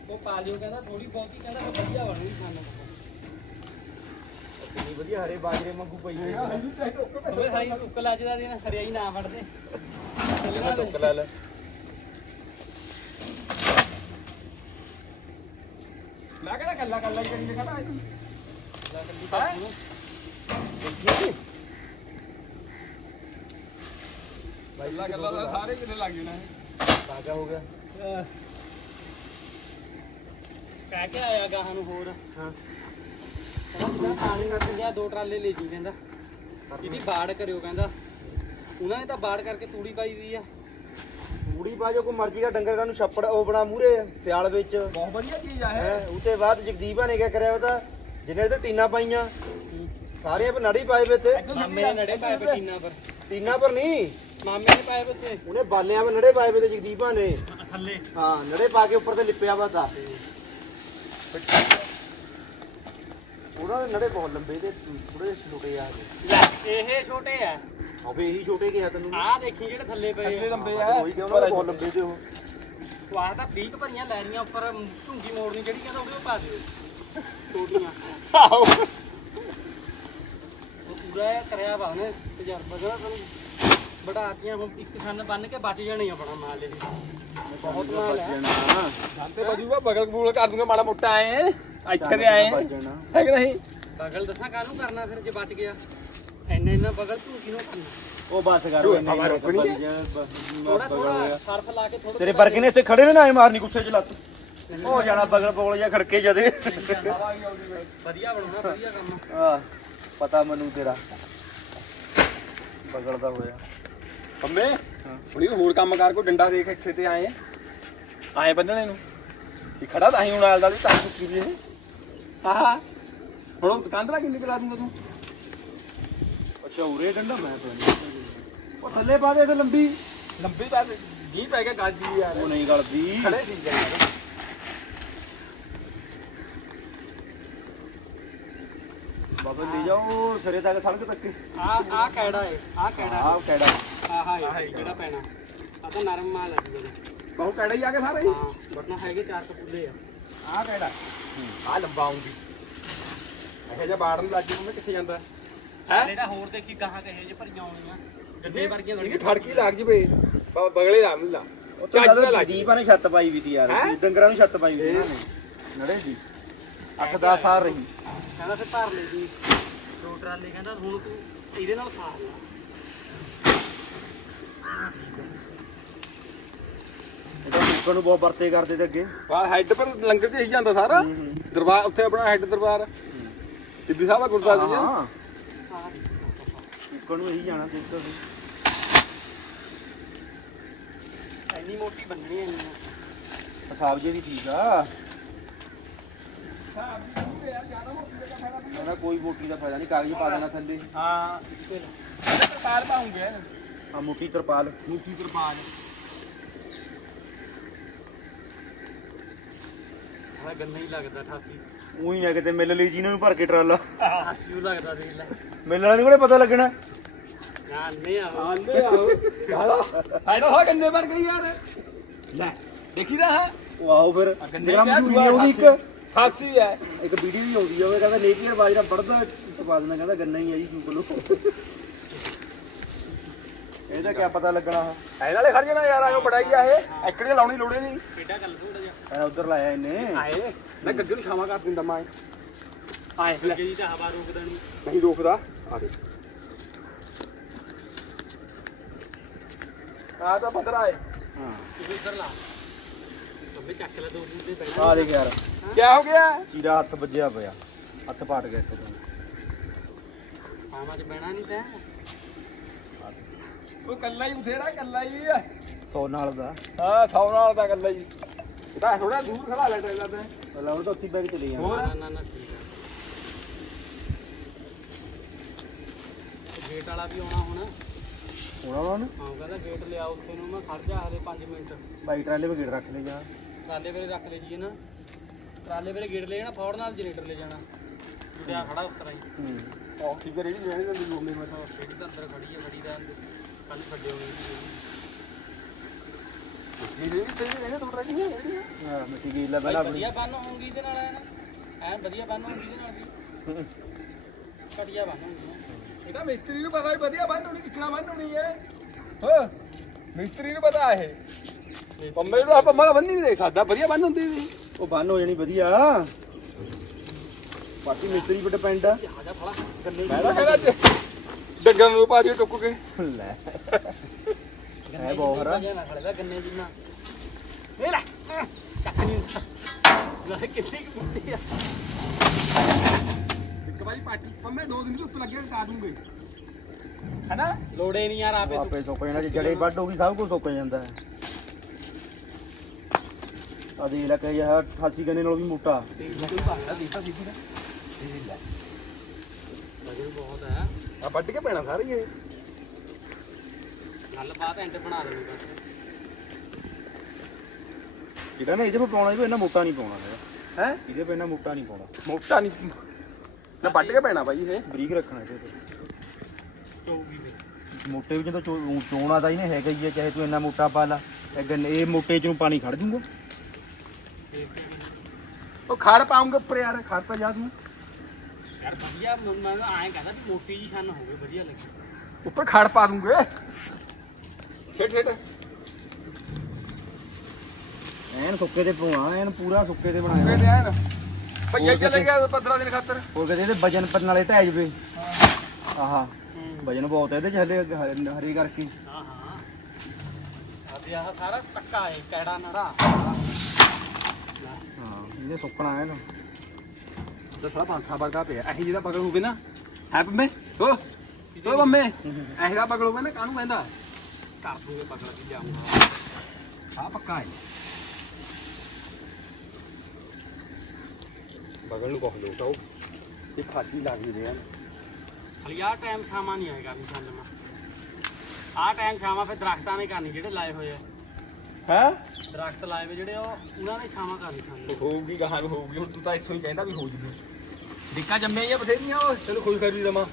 ਉਹ ਪਾ ਲਿਓ ਕਹਿੰਦਾ ਥੋੜੀ ਬਹੁਤੀ ਕਹਿੰਦਾ ਫਿਰ ਵਧੀਆ ਬਣੂਗੀ ਖਾਣਾ। ਕਿੰਨੀ ਵਧੀਆ ਹਰੇ ਬਾਜਰੇ ਵਾਂਗੂ ਪਈ ਹੋਈ ਆ ਉਹ ਸਾਈ ਟੁੱਕ ਲੱਜਦਾ ਦੀ ਨਾ ਸਰਿਆ ਹੀ ਨਾ ਵੜਦੇ। ਚੱਲਣਾ ਟੁੱਕ ਲੈ ਲੈ। ਮੈਂ ਕਹਿੰਦਾ ਕੱਲਾ ਕੱਲਾ ਹੀ ਕਰੀ ਕਹਿੰਦਾ ਕੱਲੀ ਪਾ ਨੂੰ। ਕੱਲਾ ਕੱਲਾ ਤਾਂ ਸਾਰੇ ਕਿਤੇ ਲੱਗ ਜਾਣਾ। ਤਾਜ਼ਾ ਹੋ ਗਿਆ। ਕਹਿ ਕੇ ਆਇਆ ਗਾਹਾਂ ਨੂੰ ਹੋਰ। ਹਾਂ। ਕਹਿੰਦਾ ਪਾਣੀ ਕੱਟ ਗਿਆ ਦੋ ਟਰਾਲੇ ਲੈ ਜੀ ਕਹਿੰਦਾ। ਇਹਦੀ ਬਾੜ ਕਰਿਓ ਕਹਿੰਦਾ। ਉਹਨਾਂ ਨੇ ਤਾਂ ਬਾੜ ਕਰਕੇ ਤੂੜੀ ਪਾਈ ਵੀ ਆ। ਮੂੜੀ ਬਾਜੋ ਕੋ ਮਰਜ਼ੀ ਦਾ ਡੰਗਰ ਨੂੰ ਛੱਪੜ ਉਹ ਬਣਾ ਮੂਰੇ ਸਿਆਲ ਵਿੱਚ। ਬਹੁਤ ਵਧੀਆ ਚੀਜ਼ ਆ ਹੈ ਇਹ ਉਤੇ ਬਾਅਦ ਜਗਦੀਪਾ ਨੇ ਕਿਆ ਕਰਿਆ ਜਿੰਨੇ ਤੇ ਟੀਨਾ ਪਾਈਆਂ। ਸਾਰੇ ਪਰ ਨੜੀ ਪਾਏ ਵੇ ਤੇ। ਮਾਮੇ ਨੇ ਨੜੇ ਪਾਏ ਪਟੀਨਾ ਪਰ। ਟੀਨਾ ਪਰ ਨਹੀਂ। ਮਾਮੇ ਨੇ ਪਾਏ ਬੱਚੇ ਉਹਨੇ ਬਾਲਿਆਂ ਪਰ ਨੜੇ ਪਾਏ ਵੇ ਤੇ ਜਗਦੀਪਾ ਨੇ। ਥੱਲੇ। ਹਾਂ ਨੜੇ ਪਾ ਕੇ ਉੱਪਰ ਤੇ ਲਿਪਿਆ ਵਾ ਤਾ। ਉਹਨਾਂ ਦੇ ਨੜੇ ਬਹੁਤ ਲੰਬੇ ਤੇ ਥੋੜੇ ਛੋਟੇ ਆ ਗਏ। ਇਹ ਛੋਟੇ ਆ। ਅਬੇ ਇਹੀ ਛੋਟੇ ਕਿਹਾ ਤੈਨੂੰ। ਆਹ ਦੇਖੀ ਜਿਹੜੇ ਥੱਲੇ ਪਏ ਥੱਲੇ ਆ। ਲੰਬੇ ਆ। ਉਹੀ ਕਿਹਾ ਉਹਨਾਂ ਦੇ ਬਹੁਤ ਲੰਬੇ ਤੇ ਉਹ। ਉਹ ਆਹ ਤਾਂ 20 ਭਰੀਆਂ ਲੈ ਰਹੀਆਂ ਉੱਪਰ ਢੁੰਗੀ ਮੋੜਨੀ ਜਿਹੜੀ ਕਹਿੰਦਾ ਉਹਦੇ ਉਹ ਪਾ ਦਿਓ ਛੋਟੀਆਂ। ਆਹੋ। ਉਹ ਪੂਰਾ ਕਰਿਆ ਵਾ ਉਹਨੇ ਤਜਰਬਾ ਜਿਹੜਾ ਤੁਹਾਨੂੰ ਬੜਾਤੀਆਂ ਹੁਣ ਇੱਕ ਖੰਨ ਬੰਨ ਕੇ ਬਚ ਜਾਣੀ ਆਪਣਾ ਮਾਲ ਇਹ ਬਹੁਤ ਮਾਲ ਹੈ। ਤੇ ਬਜੂਗਾ ਬਗਲ ਬੂਲ ਕਰ ਦੂੰਗਾ ਮਾੜਾ ਮੋਟਾ ਆਏ ਇੱਥੇ ਤੇ ਆਏ ਹੈ ਕਿ ਨਹੀਂ? ਬਗਲ ਦੱਸਾਂ ਕਾਹਨੂੰ ਕਰਨਾ ਫਿਰ ਜੇ ਬਚ ਗਿਆ? ਇੰਨਾ ਇੰਨਾ ਬਗਲ ਢੁੰਗੀ ਨੂੰ ਕਰਨਾ? ਉਹ ਬਸ ਕਰ ਝੂਠ ਇੰਨੇ ਹਵਾ ਰੋਕਣੀ ਹੈ। ਥੋੜਾ ਥੋੜਾ ਸਰਫ ਲਾ ਕੇ ਥੋੜਾ ਤੇਰੇ ਵਰਗੇ ਨੇ ਇੱਥੇ ਖੜੇ ਨੇ ਨਾ ਐ ਮਾਰਨੀ ਗੁੱਸੇ 'ਚ ਲੱਤ। ਹੋ ਜਾਣਾ ਬਗਲ ਬੋਲ ਜਾਂ ਖੜਕੇ ਜਦੇ। ਵਧੀਆ ਬਣਾਉਣਾ ਵਧੀਆ ਕੰਮ। ਆ ਪਤਾ ਮੈਨੂੰ ਤੇਰਾ। ਬਗਲ ਦਾ ਹੋਇਆ। ਅੰਮੇ ਹੁਣੀ ਹੋਰ ਕੰਮ ਕਰ ਕੋ ਡੰਡਾ ਦੇਖ ਇੱਥੇ ਤੇ ਆਏ। ਆਏ ਬੰਨਣੇ ਨੂੰ। ਇਹ ਖੜਾ ਤਾਂ ਹੀ ਹੁਣ ਆਲ ਦਾ ਵੀ ਤਾਂ ਸੁੱਕੀ ਦੀ ਇਹ। ਹਾਂ ਹਾਂ ਹੁਣ ਉਹ ਤੇ ਕਿੰਨੇ ਕਲਾ ਦੂੰਗਾ ਤੂੰ। ਅੱਛਾ ਉਰੇ ਡੰਡਾ ਮੈਂ ਤਾਂ ਉਹ ਥੱਲੇ ਪਾ ਦੇ ਤੇ ਲੰਬੀ। ਲੰਬੀ ਤਾਂ ਨਹੀਂ ਪੈ ਗਿਆ ਗਾਜੀ ਯਾਰ ਉਹ ਨਹੀਂ ਗਲਦੀ। ਖੜੇ ਠੀਕ ਹੈ ਬਾਬਾ ਲੈ ਜਾਓ ਸਿਰੇ ਤੱਕ ਸੜਕ ਤੱਕ। ਆ ਆ ਕਿਹੜਾ ਹੈ ਆ ਕਿਹੜਾ ਆਹ ਕਿਹੜਾ ਆਹਾ ਇਹ ਜਿਹੜਾ ਪੈਣਾ। ਆ ਤਾਂ ਨਰਮ ਮਾਲ ਹੈ ਜੀ ਬਹੁ ਕਿਹੜਾ ਹੀ ਆ ਕੇ ਸਾਰੇ। ਹਾਂ ਵਰਨਾ ਹੈਗੇ ਚਾਰ ਕਪੂਲੇ ਆ। ਆ ਕਿਹੜਾ ਆ ਲੰਬਾ ਆਉਂਦੀ ਇਹੋ ਜਿਹਾ ਬਾੜਨ ਲੱਗ ਜੂ ਮੈਂ ਕਿੱਥੇ ਜਾਂਦਾ। ਹੈ? ਇਹਦਾ ਹੋਰ ਦੇਖੀ ਗਾਹਾਂ ਕਹੇ ਜੇ ਭਰੀਆਂ ਆਉਣੀਆਂ ਗੱਡੇ ਵਰਗੀਆਂ ਥੋੜੀ ਫੜਕੀ ਲੱਗ ਜਵੇ। ਬਗਲੇ ਲਾ। ਮਿਲਾ ਉਹ ਲੱਗੀ ਦੀਪਾ ਛੱਤ ਪਾਈ ਵੀ ਤੀ ਯਾਰ। ਡੰਗਰਾਂ ਨੂੰ ਛੱਤ ਪਾਈ ਵੀ ਇਹਨਾਂ ਨੇ। ਨੜੇ ਜੀ 8-10 ਸਾਲ ਰਹੀ। ਕਹਿੰਦਾ ਫਿਰ ਧਰ ਲਈ ਜੀ। ਦੋ ਟਰਾਲੇ ਕਹਿੰਦਾ ਹੁਣ ਤੂੰ ਇਹਦੇ ਨਾਲ ਸਾਰ ਲੈ। ਇਹਦਾ ਨੂੰ ਬਹੁਤ ਵਰਤੇ ਕਰਦੇ ਤੇ ਅੱਗੇ। ਵਾ ਹੈੱਡ ਪਰ ਲੰਗਰ ਚ ਹੀ ਜਾਂਦਾ ਸਾਰਾ। ਦਰਬਾਰ ਉੱਥੇ ਆਪਣਾ ਹੈੱਡ ਦਰਬਾਰ। ਟਿੱਬੀ ਸਾਹਿਬ ਦਾ ਗੁਰਦੁਆਰਾ ਜੀ। ਹਾਂ। ਮੁੱਕਣ ਨੂੰ ਇਹੀ ਜਾਣਾ ਦੇਖੋ ਇੰਨੀ ਮੋਟੀ ਬੰਨਣੀ ਐ ਇਹਨੂੰ ਪਸਾਬ ਵੀ ਠੀਕ ਆ। ਕਹਿੰਦਾ ਕੋਈ ਮੋਟੀ ਦਾ ਫਾਇਦਾ ਨਹੀਂ ਕਾਗਜ਼ ਪਾ ਦੇਣਾ ਥੱਲੇ। ਹਾਂ ਤਰਪਾਲ ਪਾਉਂਗੇ ਆ ਮੋਟੀ ਤਰਪਾਲ। ਮੂਕੀ ਤਰਪਾਲ। ਹਾਂ ਗੰਨਾ ਹੀ ਲੱਗਦਾ ਠਾਸੀ ਉਹੀ ਆ ਕਿਤੇ ਮਿਲ ਲਈ ਜੀ ਨੂੰ ਵੀ ਭਰ ਕੇ ਟਰਾਲਾ। ਸਿਉ ਲੱਗਦਾ ਦੇਖ ਲੈ। ਮਿਲਣ ਵਾਲੇ ਨੂੰ ਕਿਹੜੇ ਪਤਾ ਲੱਗਣਾ? ਜਾਣਦੇ ਆ ਆਲੇ ਆਓ ਗਾਲਾ ਫਾਇਦਾ ਹੋ ਗੰਨੇ ਪਰ ਗਈ ਯਾਰ। ਲੈ ਦੇਖੀਦਾ ਹੈ। ਆਓ ਫਿਰ। ਗੰਨੇ ਮਸ਼ਹੂਰੀ ਉਹਦੀ ਇੱਕ। ਹਾਸੀ ਹੈ। ਇੱਕ ਵੀਡੀਓ ਵੀ ਆਉਂਦੀ ਉਹ ਕਹਿੰਦਾ ਨੇਪੀਅਰ ਬਾਜਰਾ ਵੜਦਾ ਪਾ ਦੇਣਾ ਕਹਿੰਦਾ ਗੰਨਾ ਹੀ ਆ ਜੀ ਚੂਕ ਲੋ ਇਹਦਾ ਕੀ ਪਤਾ ਲੱਗਣਾ। ਐ ਨਾਲੇ ਖੜ ਜਾਣਾ ਯਾਰ ਆਇਓ ਬੜਾਈ ਆ ਇਹ। ਐਕੜੇ ਲਾਉਣੀ ਲੋੜੇ ਨਹੀਂ। ਕਿੱਡਾ ਗੱਲ ਥੋੜਾ ਜਿਹਾ। ਐ ਉਧਰ ਲਾਇਆ ਇਹਨੇ। ਆਏ ਮੈਂ ਗੱਗੇ ਨੂੰ ਛਾਵਾਂ ਕਰ ਦਿੰਦਾ ਮੈਂ। ਆਏ ਲੈ। ਜੀ ਤਾਂ ਹਵਾ ਰੋਕਦਾ ਨਹੀਂ ਨਹੀਂ ਰੋਕਦਾ। ਆ ਦੇ ਆ ਤਾਂ ਬੰਦਰਾ ਹੈ ਤੂੰ ਇੱਧਰ ਲਾ ਕੰਬੇ ਚੱਕ ਲੈ ਦੋ ਬੂਟੇ ਬੈਠਾ ਆ ਦੇਖ ਯਾਰ। ਕੀ ਹੋ ਗਿਆ? ਚੀਰਾ ਹੱਥ ਵੱਜਿਆ ਪਿਆ। ਹੱਥ ਪਾਟ ਗਿਆ ਇੱਥੇ ਤੋਂ। ਆਵਾਂ ਚ ਬਹਿਣਾ ਨਹੀਂ ਤੈਂ ਉਹ ਕੱਲਾ ਹੀ ਬਥੇਰਾ ਕੱਲਾ ਹੀ 100 ਨਾਲ ਦਾ। ਹਾਂ ਸੌ ਨਾਲ ਦਾ ਕੱਲਾ ਹੀ। ਇਹਦਾ ਥੋੜਾ ਦੂਰ ਖੜਾ ਲੈ ਟ੍ਰੇਲਰ ਤੇ। ਪਹਿਲਾਂ ਉਹ ਤਾਂ ਉੱਥੇ ਬੈਗ ਚਲੀ ਜਾਂਦਾ। ਹੋਰ? ਨਾ ਨਾ ਨਾ ਠੀਕ ਆ। ਗੇਟ ਵਾਲਾ ਵੀ ਆਉਣਾ ਹੁਣ। ਹੋਣਾ ਉਹਨਾਂ? ਹਾਂ ਕਹਿੰਦਾ ਗੇਟ ਲਿਆ ਉੱਥੇ ਨੂੰ। ਮੈਂ ਖੜ ਜਾ ਹਲੇ 5 ਮਿੰਟ। ਬਾਈ ਟਰਾਲੇ ਵਗੇੜ ਰੱਖ ਲੈ ਜਾ। ਟਰਾਲੇ ਵੇਲੇ ਰੱਖ ਲੈ ਜੀ ਨਾ ਟਰਾਲੇ ਵੇਲੇ ਗੇਟ ਲੈ ਜਾਣਾ ਫੌੜ ਨਾਲ ਜਨਰੇਟਰ ਲੈ ਜਾਣਾ। ਜੁੜਿਆ ਖੜਾ ਉੱਤਰ ਆਈ ਹੂੰ। ਉਹ ਠੀਕ ਹੈ ਰੇੜੀ ਲੈਣੀ ਦਿੰਦੀ ਲੋਮੇ ਮੈਂ ਉਹ ਖੇਡੀ ਤਾਂ ਅੰਦਰ ਖੜੀ ਹੈ ਖੜੀ ਦਾ। ਕੱਲ ਛੱਡੇ ਹੋਣੀ ਇਹ ਰੇੜੀ ਤੇ ਇਹਨੇ ਟੁੱਟ ਰਹੀ ਹੈ ਰੇੜੀ ਹਾਂ। ਮਿੱਟੀ ਗਈ ਲੈ ਪਹਿਲਾਂ ਆਪਣੀ। ਵਧੀਆ ਬੰਨ ਹੋਊਗੀ ਇਹਦੇ ਨਾਲ ਐਨ। ਐਨ ਵਧੀਆ ਬੰਨ ਹੋਊਗੀ ਇਹਦੇ ਨਾਲ ਵੀ। ਘਟੀਆ ਬੰਨ ਹੋਊਗੀ। ਨਾ। ਇਹਦਾ ਮਿਸਤਰੀ ਨੂੰ ਪਤਾ ਵੀ ਵਧੀਆ ਬੰਨ ਹੋਣੀ ਕਿਚਣਾ ਬੰਨ ਹੋਣੀ ਹੈ। ਹੋ। ਮਿਸਤਰੀ ਨੂੰ ਪਤਾ ਇਹ। ਪੰਮੇ ਦਾ ਪੰਮਾ ਦਾ ਬੰਨ ਨਹੀਂ ਦੇਖ ਸਕਦਾ ਵਧੀਆ ਬੰਨ ਹੁੰਦੀ ਸੀ। ਉਹ ਬੰਨ ਹੋ ਜਾਣੀ ਵਧੀਆ। ਬਾਕੀ ਮਿਸਤਰੀ ਤੇ ਡਿਪੈਂਡ ਆ। ਮੈਂ ਤਾਂ ਕਹਿੰਦਾ ਜੇ ਡੰਗਰ ਨੂੰ ਪਾ ਦਿਓ ਟੁੱਕ ਕੇ। ਲੈ। ਗੰਨੇ ਬਹੁਤ ਹਰਾ। ਜਿੰਨਾ ਖੜੇ ਦਾ ਗੰਨੇ ਜਿੰਨਾ ਇਹ ਲੈ। ਚੱਕ ਨਹੀਂ ਲੈ ਕਿੰਨੀ ਕੁ ਮੁੱਟੀ ਆ। ਇੱਕ ਵਾਰੀ ਪਾਟੀ ਪੰਮੇ ਦੋ ਦਿਨ ਦੇ ਉੱਪਰ ਲੱਗੇ ਕਾ ਦੂੰਗੇ। ਹੈਨਾ? ਲੋੜੇ ਨਹੀਂ ਯਾਰ ਆਪੇ ਆਪੇ ਸੁੱਕ ਜਾਣਾ ਜੇ ਜੜੇ ਵੱਢ ਹੋ ਗਈ ਸਭ ਕੁਝ ਸੁੱਕ ਜਾਂਦਾ ਹੈ। ਆ ਦੇ ਲੈ ਕੇ ਇਹ 88 ਗੰਨੇ ਨਾਲ ਵੀ ਮੋਟਾ। ਕੋਈ ਭਾਗਦਾ ਦੇਖਾ ਸਿੱਧੀ ਦਾ ਵਜਨ ਬਹੁਤ ਹੈ ਆ ਵੱਢ ਕੇ ਪੈਣਾ ਸਾਰੇ ਇਹ। ਗੱਲ ਬਾਤ ਐਂਡ ਬਣਾ ਦੇਣੀ ਬਸ। ਜਿਹੜਾ ਨਾ ਇਹਦੇ ਪੇ ਪਾਉਣਾ ਇਹ ਇੰਨਾ ਮੋਟਾ ਨਹੀਂ ਪਾਉਣਾ ਹੈ? ਇਹਦੇ ਮੋਟਾ ਨਹੀਂ ਪਾਉਣਾ। ਮੋਟਾ ਨਹੀਂ। ਨਾ ਵੱਢ ਕੇ ਪੈਣਾ ਬਾਈ ਇਹ। ਬਰੀਕ ਰੱਖਣਾ ਇਹਦੇ ਤੇ। ਚੋਊਗੀ ਫਿਰ। ਮੋਟੇ ਵਿੱਚ ਤਾਂ ਚੋ- ਚੋਣਾ ਤਾਂ ਇਹਨੇ ਹੈਗਾ ਹੀ ਹੈ ਚਾਹੇ ਤੂੰ ਇੰਨਾ ਮੋਟਾ ਪਾ ਲਾ। ਇਹ ਗੰਨੇ ਇਹ ਮੋਟੇ ਚ ਨੂੰ ਪਾਣੀ ਖੜ ਜੂਗਾ। ਉਹ ਖੜ ਪਾਉਂਗੇ ਉੱਪਰ ਯਾਰ ਖੜ ਤਾਂ ਜਾ ਤੂੰ। ਯਾਰ ਵਧੀਆ ਮੈਂ ਮੈਂ ਐਂ ਕਹਿੰਦਾ ਵੀ ਮੋਟੀ ਜੀ ਛੰਨ ਹੋਵੇ ਵਧੀਆ ਲੱਗੇ। ਉੱਪਰ ਖੜ ਪਾ ਦੂੰਗੇ। ਛੇਟ ਛੇਟ ਐਨ ਸੁੱਕੇ ਤੇ ਪਵਾ ਐਨ ਪੂਰਾ ਸੁੱਕੇ ਤੇ ਵੇ ਬਣਾਇਆ ਦੇ ਆਣ ਭਈਆ ਹੀ ਚਲੇ ਗਿਆ 15 ਦਿਨ ਖਾਤਰ। ਹੋਰ ਕਹਿੰਦੇ ਇਹਦੇ ਵਜਨ ਪਰ ਨਾਲੇ ਢਹਿ ਜਵੇ। ਆਹਾ। ਵਜਨ ਬਹੁਤ ਹੈ ਇਹਦੇ ਚ ਹਲੇ ਹ- ਹਰੇ ਕਰਕੇ। ਹਾਂ ਹਾਂ। ਆਦੇ ਆਹ ਸਾਰਾ ਟੱਕਾ ਹੈ ਕੈੜਾ ਨਰਾ। ਹਾਂ ਇਹਨੇ ਸੁੱਕਣਾ ਹੈ ਨਾ ਤੇ ਸਾਰਾ ਪੰਥਾ ਵਰਗਾ ਪਿਆ। ਇਹੀ ਜਿਹੜਾ ਬਗਲ ਹੋਵੇ ਨਾ। ਹੈ ਪੰਮੇ ਓ ਓ ਪੰਮੇ ਇਹੋ ਜਿਹਾ ਬਗਲ ਹੋਵੇ ਨਾ ਕਾਹਨੂੰ ਕਹਿੰਦਾ? ਕਰ ਦੂੰਗੇ ਪਕੜ ਕੇ ਜਾਊਂਗਾ। ਆ ਪੱਕਾ ਹੈ ਬਗਲ ਨੂੰ ਬਹੁਤ ਲੋਟਾਓ ਇਹ ਖਾਦੀ ਲੱਗਦੀ ਦੇ ਹਨ ਹਲੀ ਆਹ ਟਾਈਮ ਸ਼ਾਮਾਂ ਨਹੀਂ ਆਏਗਾ ਨਹੀਂ ਸੰਦ ਮਾ। ਆਹ ਟਾਈਮ ਸ਼ਾਮਾਂ ਫਿਰ ਦਰਖਤਾਂ ਨੇ ਕਰਨੀ ਜਿਹੜੇ ਲਾਏ ਹੋਏ ਆ। ਹੈ? ਦਰਖਤ ਲਾਏ ਹੋਏ ਜਿਹੜੇ ਉਹ ਉਹਨਾਂ ਨੇ ਛਾਵਾਂ ਕਰਨੀ ਸੰਦ ਹੋਊਗੀ ਗਾਹਾਂ ਨੂੰ ਹੋਊਗੀ ਹੁਣ ਤੂੰ ਤਾਂ ਇੱਥੋਂ ਹੀ ਕਹਿੰਦਾ ਵੀ ਹੋ ਜੂਗੀ। ਆ ਬਥੇਰੀਆਂ ਉਹ। ਚਲੋ ਖੁਸ਼ ਕਰੀ ਦਮਾ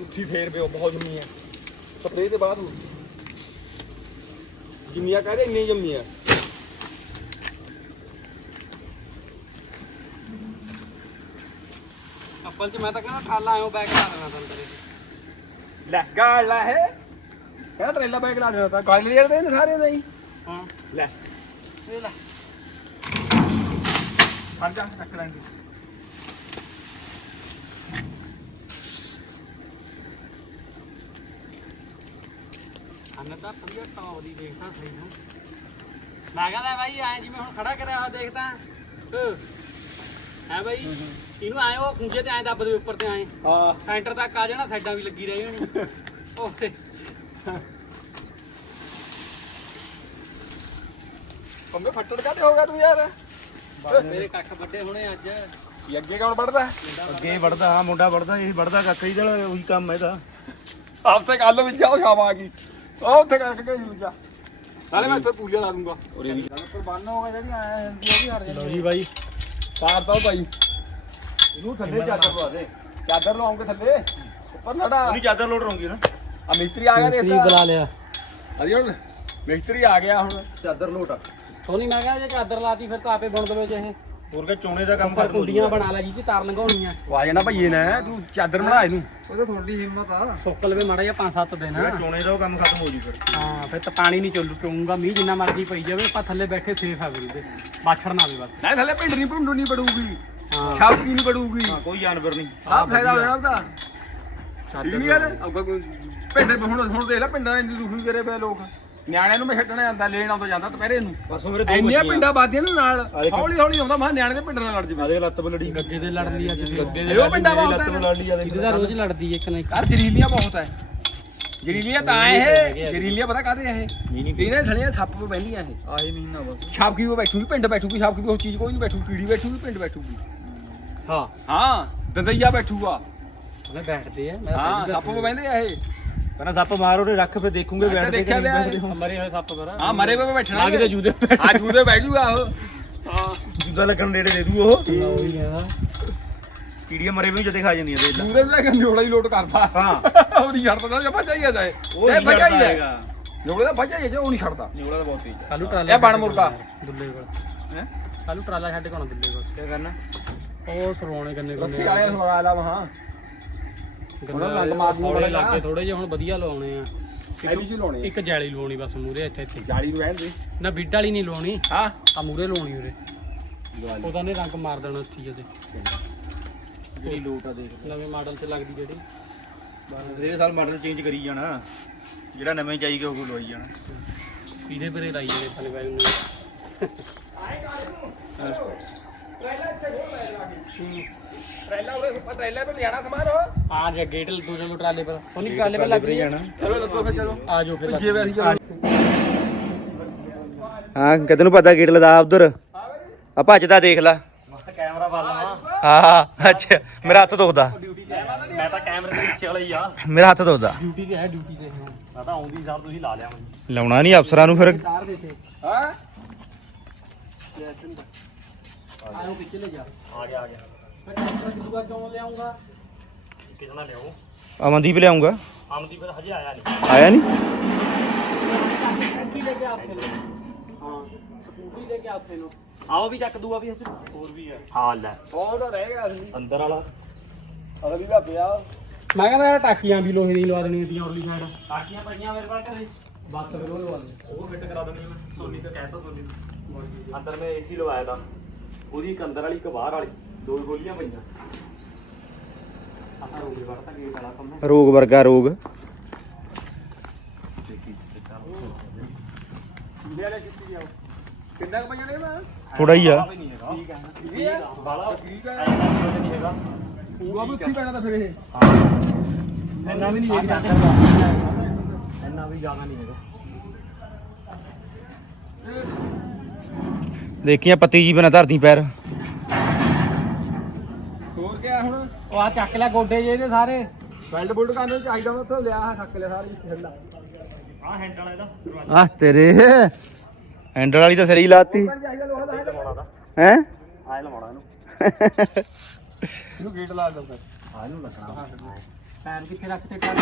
ਉੱਥੀ ਫੇਰ ਪਿਓ ਬਹੁਤ ਜੰਮੀ ਆ। ਸਪਰੇਅ ਦੇ ਬਾਅਦ ਹੋਊਗੀ ਜਿੰਨੀਆਂ ਕਹਦੇ ਇੰਨੀ ਜੰਮੀਆਂ। ਅੱਪਲ ਚ ਮੈਂ ਤਾਂ ਕਹਿੰਦਾ ਠਾਲਾ ਆਇਓ ਬੈਗ ਲਾ ਦੇਣਾ ਤੁਹਾਨੂੰ ਤੇਰੇ ਲੈ ਗਾਲ ਲਾ ਹੈ ਕਹਿੰਦਾ ਟਰੇਲਾ ਬੈਗ ਲਾ ਦੇਣਾ ਤਾਂ ਗਾਲ ਲੈ ਦੇ ਨੇ ਸਾਰੇ ਨਹੀਂ ਹਾਂ ਲੈ ਇਹ ਲੈ ਫੜ ਜਾ ਰੱਖ ਲਾਂਗੇ ਹੈ ਬਾਈ? ਇਹਨੂੰ ਆਏ ਉਹ ਖੁੰਝੇ ਤੇ ਐ ਦੱਬ ਦੇ ਉੱਪਰ ਤੇ ਆਏ। ਹਾਂ। ਸੈਂਟਰ ਤੱਕ ਆ ਜਾਣਾ ਸਾਈਡਾਂ ਵੀ ਲੱਗੀ ਰਹੀ ਹੋਣੀ। ਓਕੇ ਪੰਗੇ ਫੱਟੜ ਕਾਤੇ ਹੋ ਗਿਆ ਤੂੰ ਯਾਰ? ਮੇਰੇ ਕੱਖ ਵੱਡੇ ਹੋਣੇ ਅੱਜ। ਕੀ ਅੱਗੇ ਕੌਣ ਪੜਦਾ ਅੱਗੇ ਵੜਦਾ ਹਾਂ ਮੁੰਡਾ ਵੜਦਾ ਇਹ ਵੜਦਾ ਕੱਖ ਇਹਦਾ ਉਹੀ ਕੰਮ ਹੈ ਇਹਦਾ। ਹਫ਼ਤੇ ਕੱਲ ਵਿੱਚ ਆ ਗਈ ਉਹ ਉੱਥੇ ਕਰਕੇ ਗਈ ਦੂਜਾ ਨਾਲੇ ਮੈਂ ਇੱਥੇ ਪੂਲੀਆ ਲਾ ਦੂੰਗਾ। ਉਰੇ ਵੀ ਪਰ ਬੰਨ ਹੋ ਗਿਆ ਜਿਹੜੀ ਆਇਆ ਹੁੰਦੀ ਉਹ ਵੀ ਹਟ ਲਓ ਜੀ ਬਾਈ। ਪਾਰ ਤਾਂ ਭਾਈ। ਇਹਨੂੰ ਥੱਲੇ ਚਾਦਰ ਪਵਾ ਦੇ। ਚਾਦਰ ਲਾਉਂਗੇ ਥੱਲੇ। ਉੱਪਰ ਲੜਾ ਉਹਦੀ ਚਾਦਰ ਲੋਡ ਰਹੂਗੀ ਨਾ। ਆ ਮਿਸਤਰੀ ਆ ਗਿਆ ਦੇਖਤਾ ਲਿਆ। ਅਜੀ ਹੁਣ ਮਿਸਤਰੀ ਆ ਗਿਆ ਹੁਣ। ਚਾਦਰ ਲੋਟ ਆ। ਸੋਨੀ ਮੈਂ ਕਹਿੰਦਾ ਜੇ ਚਾਦਰ ਲਾਤੀ ਫਿਰ ਤਾਂ ਆਪੇ ਬੁਣ ਦਵੇ ਜੇ ਇਹ। ਹੋਰ ਕਿ ਚੋਣੇ ਦਾ ਕੰਮ ਪਰ ਖਤਮ ਹੋ ਕੁੰਡੀਆਂ ਜੂਗਾ। ਬਣਾ ਲੈ ਜੀ ਤੇ ਤਾਰ ਲੰਘਾਉਣੀਆਂ ਉਹ ਆ ਜਾਣਾ ਭਈਏ ਨੇ ਤੂੰ ਚਾਦਰ ਬਣਾ ਇਹਨੂੰ। ਉਹ ਤਾਂ ਤੁਹਾਡੀ ਹਿੰਮਤ ਆ। ਸੁੱਕ ਲਵੇ ਮਾੜਾ ਜਿਹਾ 5-7 ਦਿਨ। ਜਿਹੜਾ ਚੋਣੇ ਦਾ ਉਹ ਕੰਮ ਖਤਮ ਹੋ ਜੂ ਫਿਰ। ਹਾਂ ਫਿਰ ਤਾਂ ਪਾਣੀ ਨਹੀਂ ਚੱਲੂ ਚੋਊਗਾ। ਮੀਂਹ ਜਿੰਨਾ ਮਰਜ਼ੀ ਪਈ ਜਾਵੇ ਆਪਾਂ ਥੱਲੇ ਬੈਠੇ ਸੇਫ ਆ ਵੀਰ ਦੇ ਬਾਛੜ ਨਾ ਆਵੇ ਬਸ। ਨਹੀਂ ਥੱਲੇ ਪਿੰਡ ਨਹੀਂ ਭੁੰਡੂ ਨਹੀਂ ਪੜੂਗੀ। ਹਾਂ। ਛਾਪੀ ਨਹੀਂ ਪੜੂਗੀ। ਹਾਂ ਕੋਈ ਜਾਨਵਰ ਨਹੀਂ। ਆਹ ਫਾਇਦਾ ਹੋਇਆ ਉਹਦਾ। ਠੀਕ ਨਹੀਂ ਗੱਲ ਅੱਗਾ ਕੋਈ। ਪਿੰਡ ਹੁਣ ਹੁਣ ਦੇਖ ਲੈ ਪਿੰਡਾਂ ਇੰਨੀ ਦੁਖੀ ਕਰੇ ਪਏ ਲੋਕ। ਨਿਆਣਿਆਂ ਨੂੰ ਮੈਂ ਛੱਡਣਾ ਜਾਂਦਾ ਲੈਣ ਆਉਂਦਾ ਜਾਂਦਾ ਦੁਪਹਿਰੇ ਨੂੰ। ਪਰਸੋਂ ਮੇਰੇ ਦੋ ਇੰਨੀਆਂ ਪਿੰਡਾਂ ਬਾਦੀਆਂ ਨੇ ਨਾਲ। ਹੌਲੀ ਹੌਲੀ ਆਉਂਦਾ ਮੈਂ ਨਿਆਣੇ ਦੇ ਪਿੰਡ ਨਾਲ ਲੜ ਜਵੇ। ਆਦੇ ਲੱਤ ਬਲੜੀ। ਗੱਗੇ ਦੇ ਲੜ ਲਈ ਅੱਜ ਵੀ। ਗੱਗੇ ਉਹ ਪਿੰਡਾਂ ਬਹੁਤ ਲੱਤ ਹੈ। ਬਲੜ ਲਈ ਆ ਇਹਦੇ ਦਾ ਰੋਜ਼ ਲੜਦੀ ਇੱਕ ਨਾ ਇੱਕ। ਯਾਰ ਜਰੀਲੀਆਂ ਬਹੁਤ ਹੈ। ਜਰੀਲੀਆਂ ਤਾਂ ਇਹ ਜਰੀਲੀਆਂ ਪਤਾ ਨਹੀਂ ਨਹੀਂ। ਇਹਨਾਂ ਥਣੀਆਂ ਸੱਪ ਪੇ ਬਹਿੰਦੀਆਂ ਇਹ। ਆਹੀ ਮਹੀਨਾ ਬਸ। ਛਾਪਕੀ ਉਹ ਬੈਠੂਗੀ ਪਿੰਡ ਬੈਠੂਗੀ ਛਾਪਕੀ ਉਹ ਚੀਜ਼ ਕੋਈ ਨਹੀਂ ਬੈਠੂ ਕੀੜੀ ਬੈਠੂਗੀ ਪਿੰਡ ਬੈਠੂਗੀ। ਹਾਂ। ਹਾਂ ਦੰਦਈਆ ਬੈਠੂਗਾ। ਉਹਨੇ ਬੈਠਦੇ ਆ ਮੈਂ ਹਾਂ ਸੱਪ ਪੇ ਬਹਿੰਦੇ ਆ ਇਹ। ਕਹਿੰਦਾ ਸੱਪ ਮਾਰ ਉਹਦੇ ਰੱਖ ਫਿਰ ਦੇਖੂਗੇ ਦੇਖਿਆ ਕਿ ਨਹੀਂ ਵਿਆ ਹੋ ਮਰੇ ਹੋਏ ਸੱਪ ਪਰ। ਹਾਂ ਮਰੇ ਪੇ ਬੈਠਣਾ ਲੱਗ ਤੇ ਜੂਦੇ ਆ ਜੂਦੇ ਬਹਿ ਜੂਗਾ ਉਹ। ਹਾਂ। ਜੁੱਦਾ ਲੱਗਣ ਨੇੜੇ ਦੇ ਦੂ ਉਹ। ਕੀੜੀਆਂ ਮਰੇ ਵੀ ਜਦੇ ਖਾ ਜਾਂਦੀਆਂ ਲੈ। ਜੂਦੇ ਲੈ ਕੇ ਨਿਓੜਾ ਹੀ ਲੋਟ ਕਰਦਾ। ਹਾਂ। ਉਹ ਨਹੀਂ ਛੱਡਦਾ ਨਾ ਜੇ ਭਜਾਈਆ ਜਾਏ। ਉਹ ਭਜਾਈਆ ਛੱਡਦਾ ਹੈਗਾ। ਨਿਓੜੇ ਦਾ ਭਜਾਈਆ ਜੇ ਉਹ ਨਹੀਂ ਛੱਡਦਾ। ਨਿਉਲਾ ਤਾਂ ਬਹੁਤ ਤੇਜ਼ ਆ। ਕੱਲੂ ਟਰਾਲਾ ਇਹ ਬਣ ਮੁਰਗਾ। ਦੁੱਲੇ ਕੋਲ। ਹੈ? ਕੱਲੂ ਟਰਾਲਾ ਛੱਡ ਕੇ ਆਉਣਾ ਦੁੱਲੇ ਕੋਲ। ਕੀ ਕਰਨਾ? ਉਹ ਸਰੋਣੇ ਕੰਨੇ ਲੱਸੀ ਵਾਲੇ ਸਵਾਲ ਲਾ ਉਹਨਾਂ ਨੂੰ ਰੰਗ ਮਾਰ ਦੂੰਗਾ ਥੋੜੇ ਬੜਾ ਲੱਗੇ ਥੋੜੇ ਜਿਹੇ ਹੁਣ ਵਧੀਆ ਲਵਾਉਣੇ ਆ। ਐਡੀ ਜੀ ਲਾਉਣੀ ਇੱਕ ਜੈਲੀ ਲਵਾਉਣੀ ਬਸ ਮੂਰੇ ਇੱਥੇ ਇੱਥੇ। ਜਾਲੀ ਨੂੰ ਰਹਿਣ ਦੇ। ਨਾ ਬਿੱਡ ਵਾਲੀ ਨਹੀਂ ਲਵਾਉਣੀ ਹਾਂ। ਆ ਮੂਰੇ ਲਵਾਉਣੀ ਉਰੇ। ਉਹਦਾ ਨੇ ਰੰਗ ਮਾਰ ਦੇਣਾ ਉੱਥੇ ਜਦੇ ਜਿਹੜੀ ਲੋਟ ਆ ਦੇਖ ਨਵੇਂ ਮਾਡਲ 'ਚ ਲੱਗਦੀ ਜਿਹੜੀ। ਇਹ ਸਾਲ ਮਾਡਲ ਚੇਂਜ ਕਰੀ ਜਾਣਾ। ਜਿਹੜਾ ਨਵੇਂ ਚਾਹੀਗਾ ਉਹ ਲਵਾਈ ਜਾਣਾ। ਪੀੜੇ ਪਰੇ ਲਾਈ ਜਿਹੜੇ ਪਲੇ ਵਾਲੇ ਨੂੰ। ਚਲੋ ਫਿਰ ਚਲੋ। ਆ ਜਾਓ ਫਿਰ। ਜੇ ਵੈਸੇ ਹਾਂ ਕਿਤੇ ਨੂੰ ਪਤਾ ਗੇਟ ਲਦਾ ਉਧਰ। ਆ ਭੱਜਦਾ ਦੇਖ ਲੈ। ਕੈਮਰਾ ਵਾਲਾ ਹਾਂ ਅੱਛਾ ਮੇਰਾ ਹੱਥ ਦੁਖਦਾ। ਮੈਂ ਤਾਂ ਕੈਮਰੇ ਦੇ ਪਿੱਛੇ ਵਾਲਾ ਹੀ ਆ। ਮੇਰਾ ਹੱਥ ਦੁਖਦਾ। ਡਿਊਟੀ ਤੇ ਹੈ ਡਿਊਟੀ ਤੇ ਮੈਂ ਤਾਂ ਆਉਂਦੀ ਸਾਰ ਤੁਸੀਂ ਲਾ ਲਿਆ ਮੈਨੂੰ। ਲਾਉਣਾ ਨਹੀਂ ਅਫਸਰਾਂ ਨੂੰ ਫਿਰ। ਤਾਰ ਦੇ ਤੇ ਹਾਂ। ਆਇਓ ਪਿੱਛੇ ਲੈ ਜਾ ਆ ਗਿਆ ਆ ਗਿਆ। ਮੈਂ ਟਰੈਕਟਰ ਕਿਦੂਗਾ ਕਿਉਂ ਲਿਆਉਂਗਾ? ਕਿਹਨਾਂ ਲਿਆਓ ਅਮਨਦੀਪ ਲਿਆਉਂਗਾ। ਆਮਦੀ ਫਿਰ ਹਜੇ ਆਇਆ ਨਹੀਂ। ਆਇਆ ਨਹੀਂ? ਸਕੂਟੀ ਲੈ ਕੇ ਆਪੇ ਨੂੰ। ਹਾਂ ਸਕੂਟੀ ਲੈ ਕੇ ਆਪੇ ਨੂੰ। ਆਓ ਵੀ ਚੱਕ ਦੂਆ ਵੀ ਇਸ ਹੋਰ ਵੀ ਹੈ ਹਾਂ ਲੈ। ਉਹ ਤਾਂ ਰਹਿ ਗਿਆ ਸੀ। ਅੰਦਰ ਵਾਲਾ। ਅਗਲੀ ਦਾ ਪਿਆ ਮੈਂ ਕਹਿੰਦਾ ਯਾਰ ਟਾਕੀਆਂ ਵੀ ਲੋਹੇ ਦੀ ਲਵਾ ਦੇਣੀਆਂ ਤੀਆਂ ਉਰਲੀ ਸਾਈਡ ਟਾਕੀਆਂ ਪਈਆਂ ਮੇਰੇ ਕੋਲ ਘਰੇ। ਬਸ ਫਿਰ ਉਹ ਲਵਾ ਦੇ। ਉਹ ਫਿੱਟ ਕਰਾ ਦੇਣੀ ਮੈਂ। ਸੋਨੀ ਤੋਂ ਕਹਿਤਾ ਸੋਨੀ ਤੋਂ ਅੰਦਰ ਮੈਂ ਏਸੀ ਲਵਾਇਆ ਤਾਂ। ਉਹਦੀ ਇੱਕ ਅੰਦਰ ਵਾਲੀ ਇੱਕ ਬਾਹਰ ਵਾਲੀ। ਦੋ ਹੀ ਗੋਲੀਆਂ ਪਈਆਂ। ਆਹ ਰੋਗੇ ਵੜਤਾ ਗੇਟ ਵਾਲਾ ਕੰਮ ਹੈ। ਰੋਗ ਵਰਗਾ ਰੋਗ। ਇਹਦੇ ਵਾਲੇ ਕਿੱਥੇ ਜਾਓ ਕਿੰਨਾ ਕੁ ਪਈਆਂ ਨੇ ਮੈਂ ਥੋੜਾ ਹੀ ਆ। ਨਹੀਂ ਹੈਗਾ। ਠੀਕ ਹੈ। ਠੀਕ ਹੈ। ਬਾਲਾ ਠੀਕ ਹੈ। ਨਹੀਂ ਹੈਗਾ। ਪੂਰਾ ਵੀ ਉੱਥੇ ਪੈਣਾ ਤਾਂ ਫਿਰ ਇਹ। ਇੰਨਾ ਵੀ ਨਹੀਂ ਹੈਗਾ। ਇੰਨਾ ਵੀ ਜ਼ਿਆਦਾ ਨਹੀਂ ਹੈਗਾ। ਦੇਖੀਆਂ ਪੱਤੀ ਜੀ ਬਣਾ ਧਰਦੀ ਪੈਰ। ਉਹ ਆ ਚੱਕ ਲੈ ਗੋਡੇ ਜੇ ਇਹਦੇ ਸਾਰੇ। ਬੈਲਟ ਬੁਲਟ ਕਰਨ ਨੂੰ ਚਾਹੀਦਾ ਮੈਂ ਉੱਥੇ ਲਿਆ ਆ ਖੱਕ ਲਿਆ ਸਾਰੇ ਵਿੱਚ ਹਿੱਲਾ ਆ ਹੈਂਡਲ ਇਹਦਾ। ਆ ਤੇਰੇ। ਹੈਂਡਲ ਵਾਲੀ ਤਾਂ ਸਰੀ ਲਾਤੀ। ਚਾਹੀਦਾ ਲੋਹਾ ਦਾ। ਲਵਾਉਣਾ ਦਾ। ਹੈ? ਆਏ ਲਵਾਉਣਾ ਇਹਨੂੰ। ਇਹਨੂੰ ਗੇਟ ਲਾ ਦੋ ਫਿਰ। ਆ ਇਹਨੂੰ ਲੱਗਣਾ। ਪੈਰ ਕਿੱਥੇ ਰੱਖ ਤੇ ਟਾਲ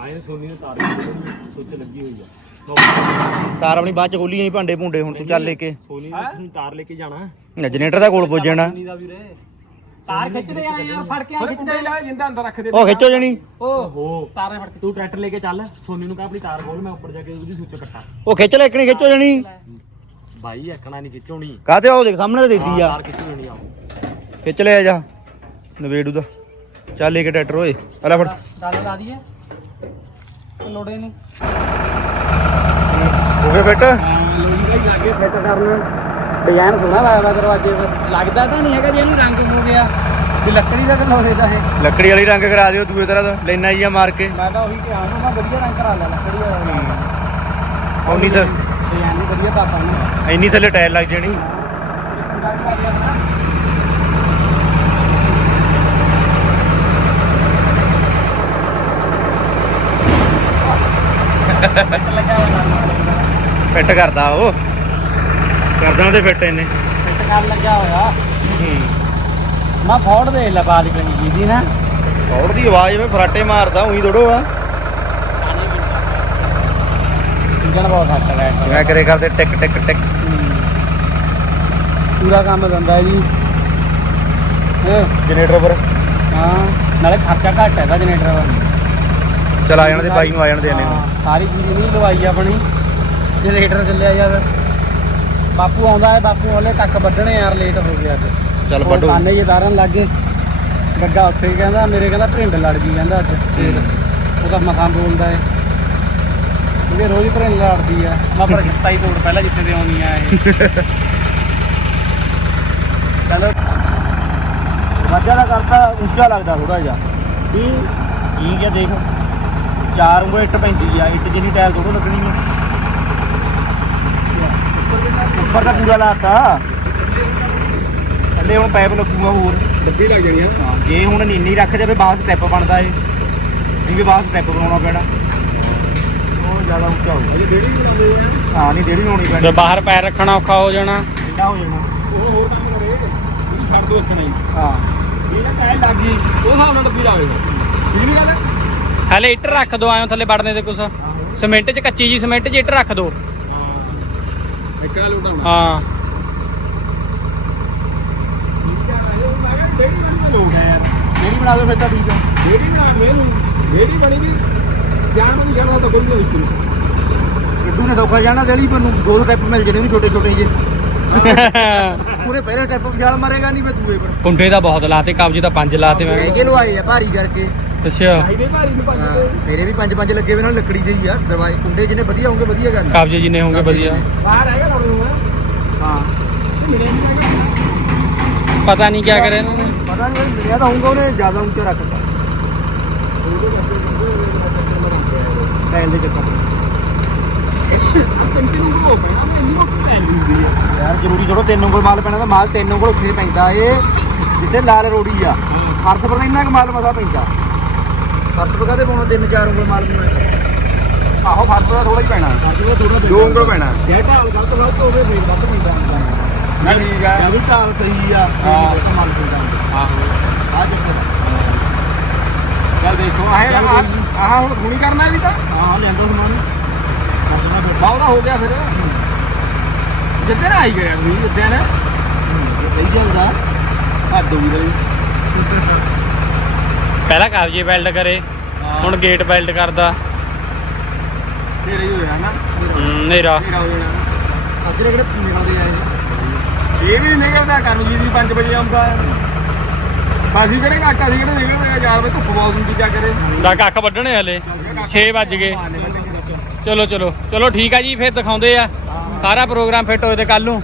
ਆਏ ਸੋਨੀ ਨੇ ਤਾਰ ਸੁੱਚ ਲੱਗੀ ਹੋਈ ਆ। ਤਾਰ ਆਪਣੀ ਬਾਅਦ ਚ ਖੋਲੀ ਜਾਈ ਭਾਂਡੇ ਭੁੰਡੇ ਹੁਣ ਤੂੰ ਚੱਲ ਲੈ ਕੇ। ਸੋਨੀ ਨੇ ਤਾਰ ਲੈ ਕੇ ਜਾਣਾ। ਜਨਰੇਟਰ ਦਾ ਕੋਲ ਪੁੱਜ ਜਾਣਾ। ਦਾ ਵੀਰੇ? ਤਾਰ ਖਿੱਚਦੇ ਆ ਯਾਰ ਫੜ ਕੇ ਆ ਖਿੱਚਦੇ ਲਾ ਜਿੰਦਾ ਅੰਦਰ ਰੱਖ ਦੇ ਉਹ ਖਿੱਚੋ ਜਣੀ। ਓਹੋ। ਤਾਰੇ ਫੜ ਕੇ ਤੂੰ ਟਰੈਕਟਰ ਲੈ ਕੇ ਚੱਲ। ਸੋਨੀ ਨੂੰ ਕਹ ਆਪਣੀ ਤਾਰ ਖੋਲ ਮੈਂ ਉੱਪਰ ਜਾ ਕੇ ਉਹਦੀ ਸੁੱਚ ਕੱਟਾਂ। ਉਹ ਖਿੱਚ ਲੈ ਇਕਣੀ ਖਿੱਚੋ ਜਣੀ। ਬਾਈ ਐਕਣਾ ਨਹੀਂ ਖਿੱਚੋਣੀ। ਕਾਤੇ ਉਹ ਦੇਖ ਸਾਹਮਣੇ ਤਾਂ ਦੇਦੀ ਆ। ਤਾਰ ਖਿੱਚੋ ਨਹੀਂ ਆਓ। ਖਿੱਚ ਲਿਆ ਜਾ। ਨਵੇੜੂ ਦਾ। ਚੱਲ ਲੈ ਕੇ ਟਰੈਕਟਰ ਓਏ। ਫੜ। ਲਾ ਦਈਏ ਲੋੜੇ ਗਿਆ ਫਿੱਟ? ਲਾਗੇ ਫਿੱਟ ਕਰਨ ਡਿਜ਼ਾਈਨ ਸੋਹਣਾ ਲੱਗਦਾ ਦਰਵਾਜ਼ੇ 'ਤੇ। ਲੱਗਦਾ ਤਾਂ ਨਹੀਂ ਹੈਗਾ ਜੇ ਇਹਨੂੰ ਰੰਗ ਹੋ ਗਿਆ। ਵੀ ਲੱਕੜੀ ਦਾ ਲੋਹੇ ਦਾ ਇਹ। ਲੱਕੜੀ ਵਾਲੀ ਰੰਗ ਕਰਾ ਦਿਓ ਦੂਏ ਤਰ੍ਹਾਂ ਦਾ ਲੈਣਾ ਹੀ ਆ ਮਾਰ ਕੇ। ਮੈਂ ਤਾਂ ਉਹੀ ਕਿਹਾ ਨੂੰ ਮੈਂ ਵਧੀਆ ਰੰਗ ਕਰਾ ਲਿਆ ਲੱਕੜੀ ਦਾ ਉਨੀ ਤਾਂ ਡਿਜ਼ਾਈਨ ਵੀ ਵਧੀਆ ਪਾਤਾ ਨੇ ਇੰਨੀ ਥੱਲੇ ਟਾਇਰ ਲੱਗ ਜਾਣੀ। ਲੱਗਿਆ ਹੋਇਆ ਫਿੱਟ ਕਰਦਾ ਉਹ। ਕਰਦਾ ਉਹਦੇ ਫਿੱਟ ਇਹਨੇ। ਫਿੱਟ ਕਰ ਲੱਗਿਆ ਹੋਇਆ। ਮੈਂ ਫੋੜ ਦੇ ਲੈ ਬਾਦ ਕਣੀ ਜੀ ਦੀ ਨਾ। ਔੜ ਦੀ ਆਵਾਜ਼ ਵਿੱਚ ਫਰਾਟੇ ਮਾਰਦਾ ਉਹੀ ਥੋੜੋ ਆ। ਇੰਜਣ ਬਹੁਤ ਘੱਟ ਹੈ ਮੈਂ ਕਰੇ ਕਰਦੇ ਟਿਕ ਟਿਕ ਟਿਕ। ਪੂਰਾ ਕੰਮ ਦਿੰਦਾ ਜੀ। ਜਨਰੇਟਰ ਪਰ। ਹਾਂ। ਨਾਲੇ ਖਰਚਾ ਘੱਟ ਹੈ ਦਾ ਜਨਰੇਟਰ ਦਾ ਚਲ ਆ ਜਾਣ ਦੇ ਬਾਈ ਨੂੰ ਆ ਜਾਣ ਦੇ ਇਹਨੇ। ਸਾਰੀ ਚੀਜ਼ ਨਹੀਂ ਲਵਾਈ ਆਪਣੀ। ਜਨਰੇਟਰ ਚੱਲਿਆ ਯਾਰ ਬਾਪੂ ਆਉਂਦਾ ਹੈ ਬਾਪੂ ਹਲੇ ਤੱਕ ਵੱਢਣੇ ਯਾਰ ਲੇਟ ਹੋ ਗਿਆ ਅੱਜ। ਚੱਲ ਵੱਢੋ। ਕਾਨੇ ਹੀ ਦਾਰਨ ਲੱਗੇ ਗੱਗਾ ਉੱਥੇ ਹੀ ਕਹਿੰਦਾ ਮੇਰੇ ਕਹਿੰਦਾ ਭਰਿੰਡ ਲੜ ਗਈ ਕਹਿੰਦਾ ਅੱਜ। ਤੇਲ ਉਹ ਤਾਂ ਮਸਾਂ ਬੋਲਦਾ ਹੈ ਕਿਉਂਕਿ ਰੋਜ਼ ਭਰਿੰਡ ਲੜਦੀ ਆ। ਮੈਂ ਪਰ ਜਿੱਤਾ ਹੀ ਤੋੜ ਪਹਿਲਾਂ ਜਿੱਥੇ ਤੇ ਆਉਣੀ ਆ ਇਹ। ਚਲੋ। ਮੱਝਾਂ ਦਾ ਕਰਤਾ ਉੱਚਾ ਲੱਗਦਾ ਥੋੜਾ ਜਿਹਾ। ਵੀ ਠੀਕ ਹੈ ਦੇਖ। ਚਾਰ ਉਂਗਲ ਇੱਟ ਪੈਂਦੀ ਆ ਇੱਟ ਜਿੰਨੀ ਟਾਇਲ ਥੋੜੋ ਲੱਗਣੀ ਆ। ਉੱਪਰ ਤਾਂ ਪੂਰਾ ਲਾਤਾ। ਥੱਲੇ ਹੁਣ ਪਾਈਪ ਲੱਗੂਗਾ ਹੋਰ। ਡੱਬੀ ਲੱਗ ਜਾਣੀ ਆ। ਹਾਂ, ਜੇ ਹੁਣ ਨੀਨੀ ਰੱਖ ਜਾਵੇ ਬਾਅਦ ਸਟੈਪ ਬਣਦਾ ਏ ਨਹੀਂ ਵੀ ਬਾਅਦ ਸਟੈਪ ਬਣਾਉਣਾ ਪੈਣਾ। ਉਹ ਜ਼ਿਆਦਾ ਉੱਚਾ ਹੋਊਗਾ ਅਜੇ ਡੇੜੀ ਬਣਾਉਂਦੇ ਆ ਹਾਂ ਨਹੀਂ ਡੇੜੀ ਲਾਉਣੀ ਪੈਣੀ। ਤੇ ਬਾਹਰ ਪੈਰ ਰੱਖਣਾ ਔਖਾ ਹੋ ਜਾਣਾ। ਕਿੰਨਾ ਹੋ ਜਾਣਾ? ਉਹ ਹੋਰ ਕੰਮ ਕਰੇ। ਇਹ ਛੱਡ ਦੋ ਇੱਥੇ ਨਹੀਂ। ਹਾਂ। ਇਹ ਨਾ ਕਹਿ ਲੱਗ ਗਈ। ਉਹ ਹਿਸਾਬ ਨਾਲ ਡੱਬੀ ਲਾਵੇ ਠੀਕ ਨਹੀਂ ਗੱਲ? ਹਲੇ ਇੱਟ ਰੱਖ ਦੋ ਆਇਓ ਥੱਲੇ ਵੜਨੇ ਦੇ ਕੁਛ। ਸਿਮੈਂਟ 'ਚ ਕੱਚੀ ਜੀ ਸਿਮੈਂਟ 'ਚ ਇੱਟ ਰੱਖ ਦੋ। ਇੱਕ ਗੱਲ ਉਡਾਉਣਾ ਹਾਂ। ਡੇੜੀ ਬਣਾ ਦਿਓ ਫਿਰ ਤਾਂ ਠੀਕ ਆ ਡੇੜੀ ਨਾ ਮੇਰੂ ਡੇੜੀ ਬਣੀ ਵੀ ਜਾਣ ਨੂੰ ਜਾਣਾ ਤਾਂ ਕੋਈ ਨਹੀਂ ਇਸ ਗੱਡੂ ਨੇ ਧੋਖਾ ਜਾਣਾ ਡੇੜੀ ਪਰ ਨੂੰ ਦੋ ਸਟੈਪ ਮਿਲ ਜਣੇ ਉਹਨੂੰ ਛੋਟੇ ਛੋਟੇ ਜੇ ਉਹਨੇ ਪਹਿਲੇ ਸਟੈਪ ਵਿਚਾਲ ਮਾਰੇਗਾ ਨਹੀਂ ਮੈਂ ਦੂਏ ਪਰ। ਕੁੰਡੇ ਤਾਂ ਬਹੁਤ ਲਾਤੇ ਕਬਜੇ ਤਾਂ ਪੰਜ ਲਾਤੇ ਮੈਂ। ਮਹਿੰਗੇ ਲਵਾਏ ਆ ਭਾਰੀ ਕਰਕੇ। ਅੱਛਾ। ਚਾਹੀਦੇ ਭਾਰੀ ਨੂੰ ਭੱਜ ਹਾਂ, ਮੇਰੇ ਵੀ ਪੰਜ ਪੰਜ ਲੱਗੇ ਹੋਏ ਨਾਲ ਲੱਕੜੀ ਦੇ ਹੀ ਆ ਦਰਵਾਜ਼ੇ ਕੁੰਡੇ ਜਿਹਨੇ ਵਧੀਆ ਹੋਣਗੇ ਵਧੀਆ ਗੱਲ ਆ। ਕਬਜੇ ਜਿੰਨੇ ਹੋਣਗੇ ਵਧੀਆ। ਬਾਹਰ ਹੈਗਾ ਲਾਉਣ ਨੂੰ ਹਾਂ? ਮਿਲੇ ਨਹੀਂ ਹੈਗਾ ਪਤਾ ਨਹੀਂ ਕਿਆ ਕਰੇ ਇਹਨਾਂ ਨੇ। ਪਤਾ ਨਹੀਂ ਮਿਲਿਆ ਤਾਂ ਹੋਊਗਾ ਉਹਨੇ ਜ਼ਿਆਦਾ ਉੱਚਾ ਰੱਖਤਾ। ਟਾਇਲ ਦੇ ਚੱਕਰ ਕੰਟੀਨਿਊ ਹੋ ਪੈਣਾ ਮੈਂ ਇੰਨੀ ਕੋਈ ਟਾਈਮ ਹੁੰਦੀ ਹੈ ਯਾਰ ਜ਼ਰੂਰੀ ਥੋੜਾ ਤਿੰਨ ਉਂਗਲ ਮਾਲ ਪੈਣਾ ਤਾਂ ਮਾਲ ਤਿੰਨ ਉਂਗਲ ਉੱਥੇ ਪੈਂਦਾ ਏ ਜਿੱਥੇ ਲਾਲ ਰੋੜੀ ਆ। ਫਰਸ਼ ਪਰ ਤਾਂ ਇੰਨਾ ਕੁ ਮਾਲ ਮਸਾ ਪੈਂਦਾ। ਫਰਸ਼ ਪਰ ਕਾਹਦੇ ਪਾਉਣਾ? ਤਿੰਨ ਚਾਰ ਉਂਗਲ ਮਾਲ ਪਾਉਣਾ ਆਹੋ ਫ਼ਰਕ ਤਾਂ ਥੋੜਾ ਹੀ ਪੈਣਾ। ਪਰ ਥੋੜਾ ਦੋ ਉਂਗਲ ਪੈਣਾ। ਜੇ ਢਾਲ ਗਲਤ ਗਲਤ ਹੋਵੇ ਫੇਰ ਵੱਧ ਪੈਂਦਾ ਨਾ ਠੀਕ ਆ। ਜਾਂ ਵੀ ਢਾਲ ਸਹੀ ਆ ਹਾਂ। ਹਾਂ ਮਾਲ ਪੈਂਦਾ ਆਹੋ। ਆ ਚੱਕਰ ਚੱਲ ਦੇਖੋ ਆਹ ਆਹ ਆਹ ਹੁਣ ਖੂਣੀ ਕਰਨਾ ਵੀ ਤਾਂ। ਹਾਂ ਲੈਂਦਾ ਸਮਾਨ। ਕੱਟਣਾ ਫਿਰ ਹੋ ਗਿਆ ਫਿਰ। ਜਿੱਦੇ ਨਾ ਆਈ ਗਿਆ ਤੁਸੀਂ ਜਿੱਦੇ ਨਾ ਸਹੀ ਜਾਂਦਾ ਹੱਦ ਹੋ ਗਈ ਪਹਿਲਾਂ ਕਬਜੇ ਵੈਲਡ ਕਰੇ ਹੁਣ ਗੇਟ ਵੈਲਡ ਕਰਦਾ। ਤੇਰੇ ਹੀ ਹੋਇਆ ਨਾ ਨੇਰਾ ਤੇਰਾ ਹੋ ਜਾਣਾ। ਦੇ ਕਿਹੜੇ ਪੂਨੇ ਦੇ ਆਏ ਇਹ? ਵੀ ਨਿਕਲਦਾ ਕਰਨ ਜੀ ਦੀ 5 ਵਜੇ ਆਉਂਦਾ। ਬਾਕੀ ਕਿਹੜੇ ਘਾਟਾ ਸੀ ਕਿਹੜੇ ਨਿਕਲਦਾ 4 ਵਜੇ ਧੁੱਪ ਬਹੁਤ ਹੁੰਦੀ ਜਾ ਕਰੇ। ਦਾ ਕੱਖ ਵੱਢਣੇ ਹਲੇ। 6 ਵੱਜ ਗਏ। ਚਲੋ ਚਲੋ ਚਲੋ। ਠੀਕ ਆ ਜੀ ਫਿਰ ਦਿਖਾਉਂਦੇ ਆ। ਸਾਰਾ ਪ੍ਰੋਗਰਾਮ ਫਿੱਟ ਹੋਏ ਤੇ ਕੱਲ ਨੂੰ।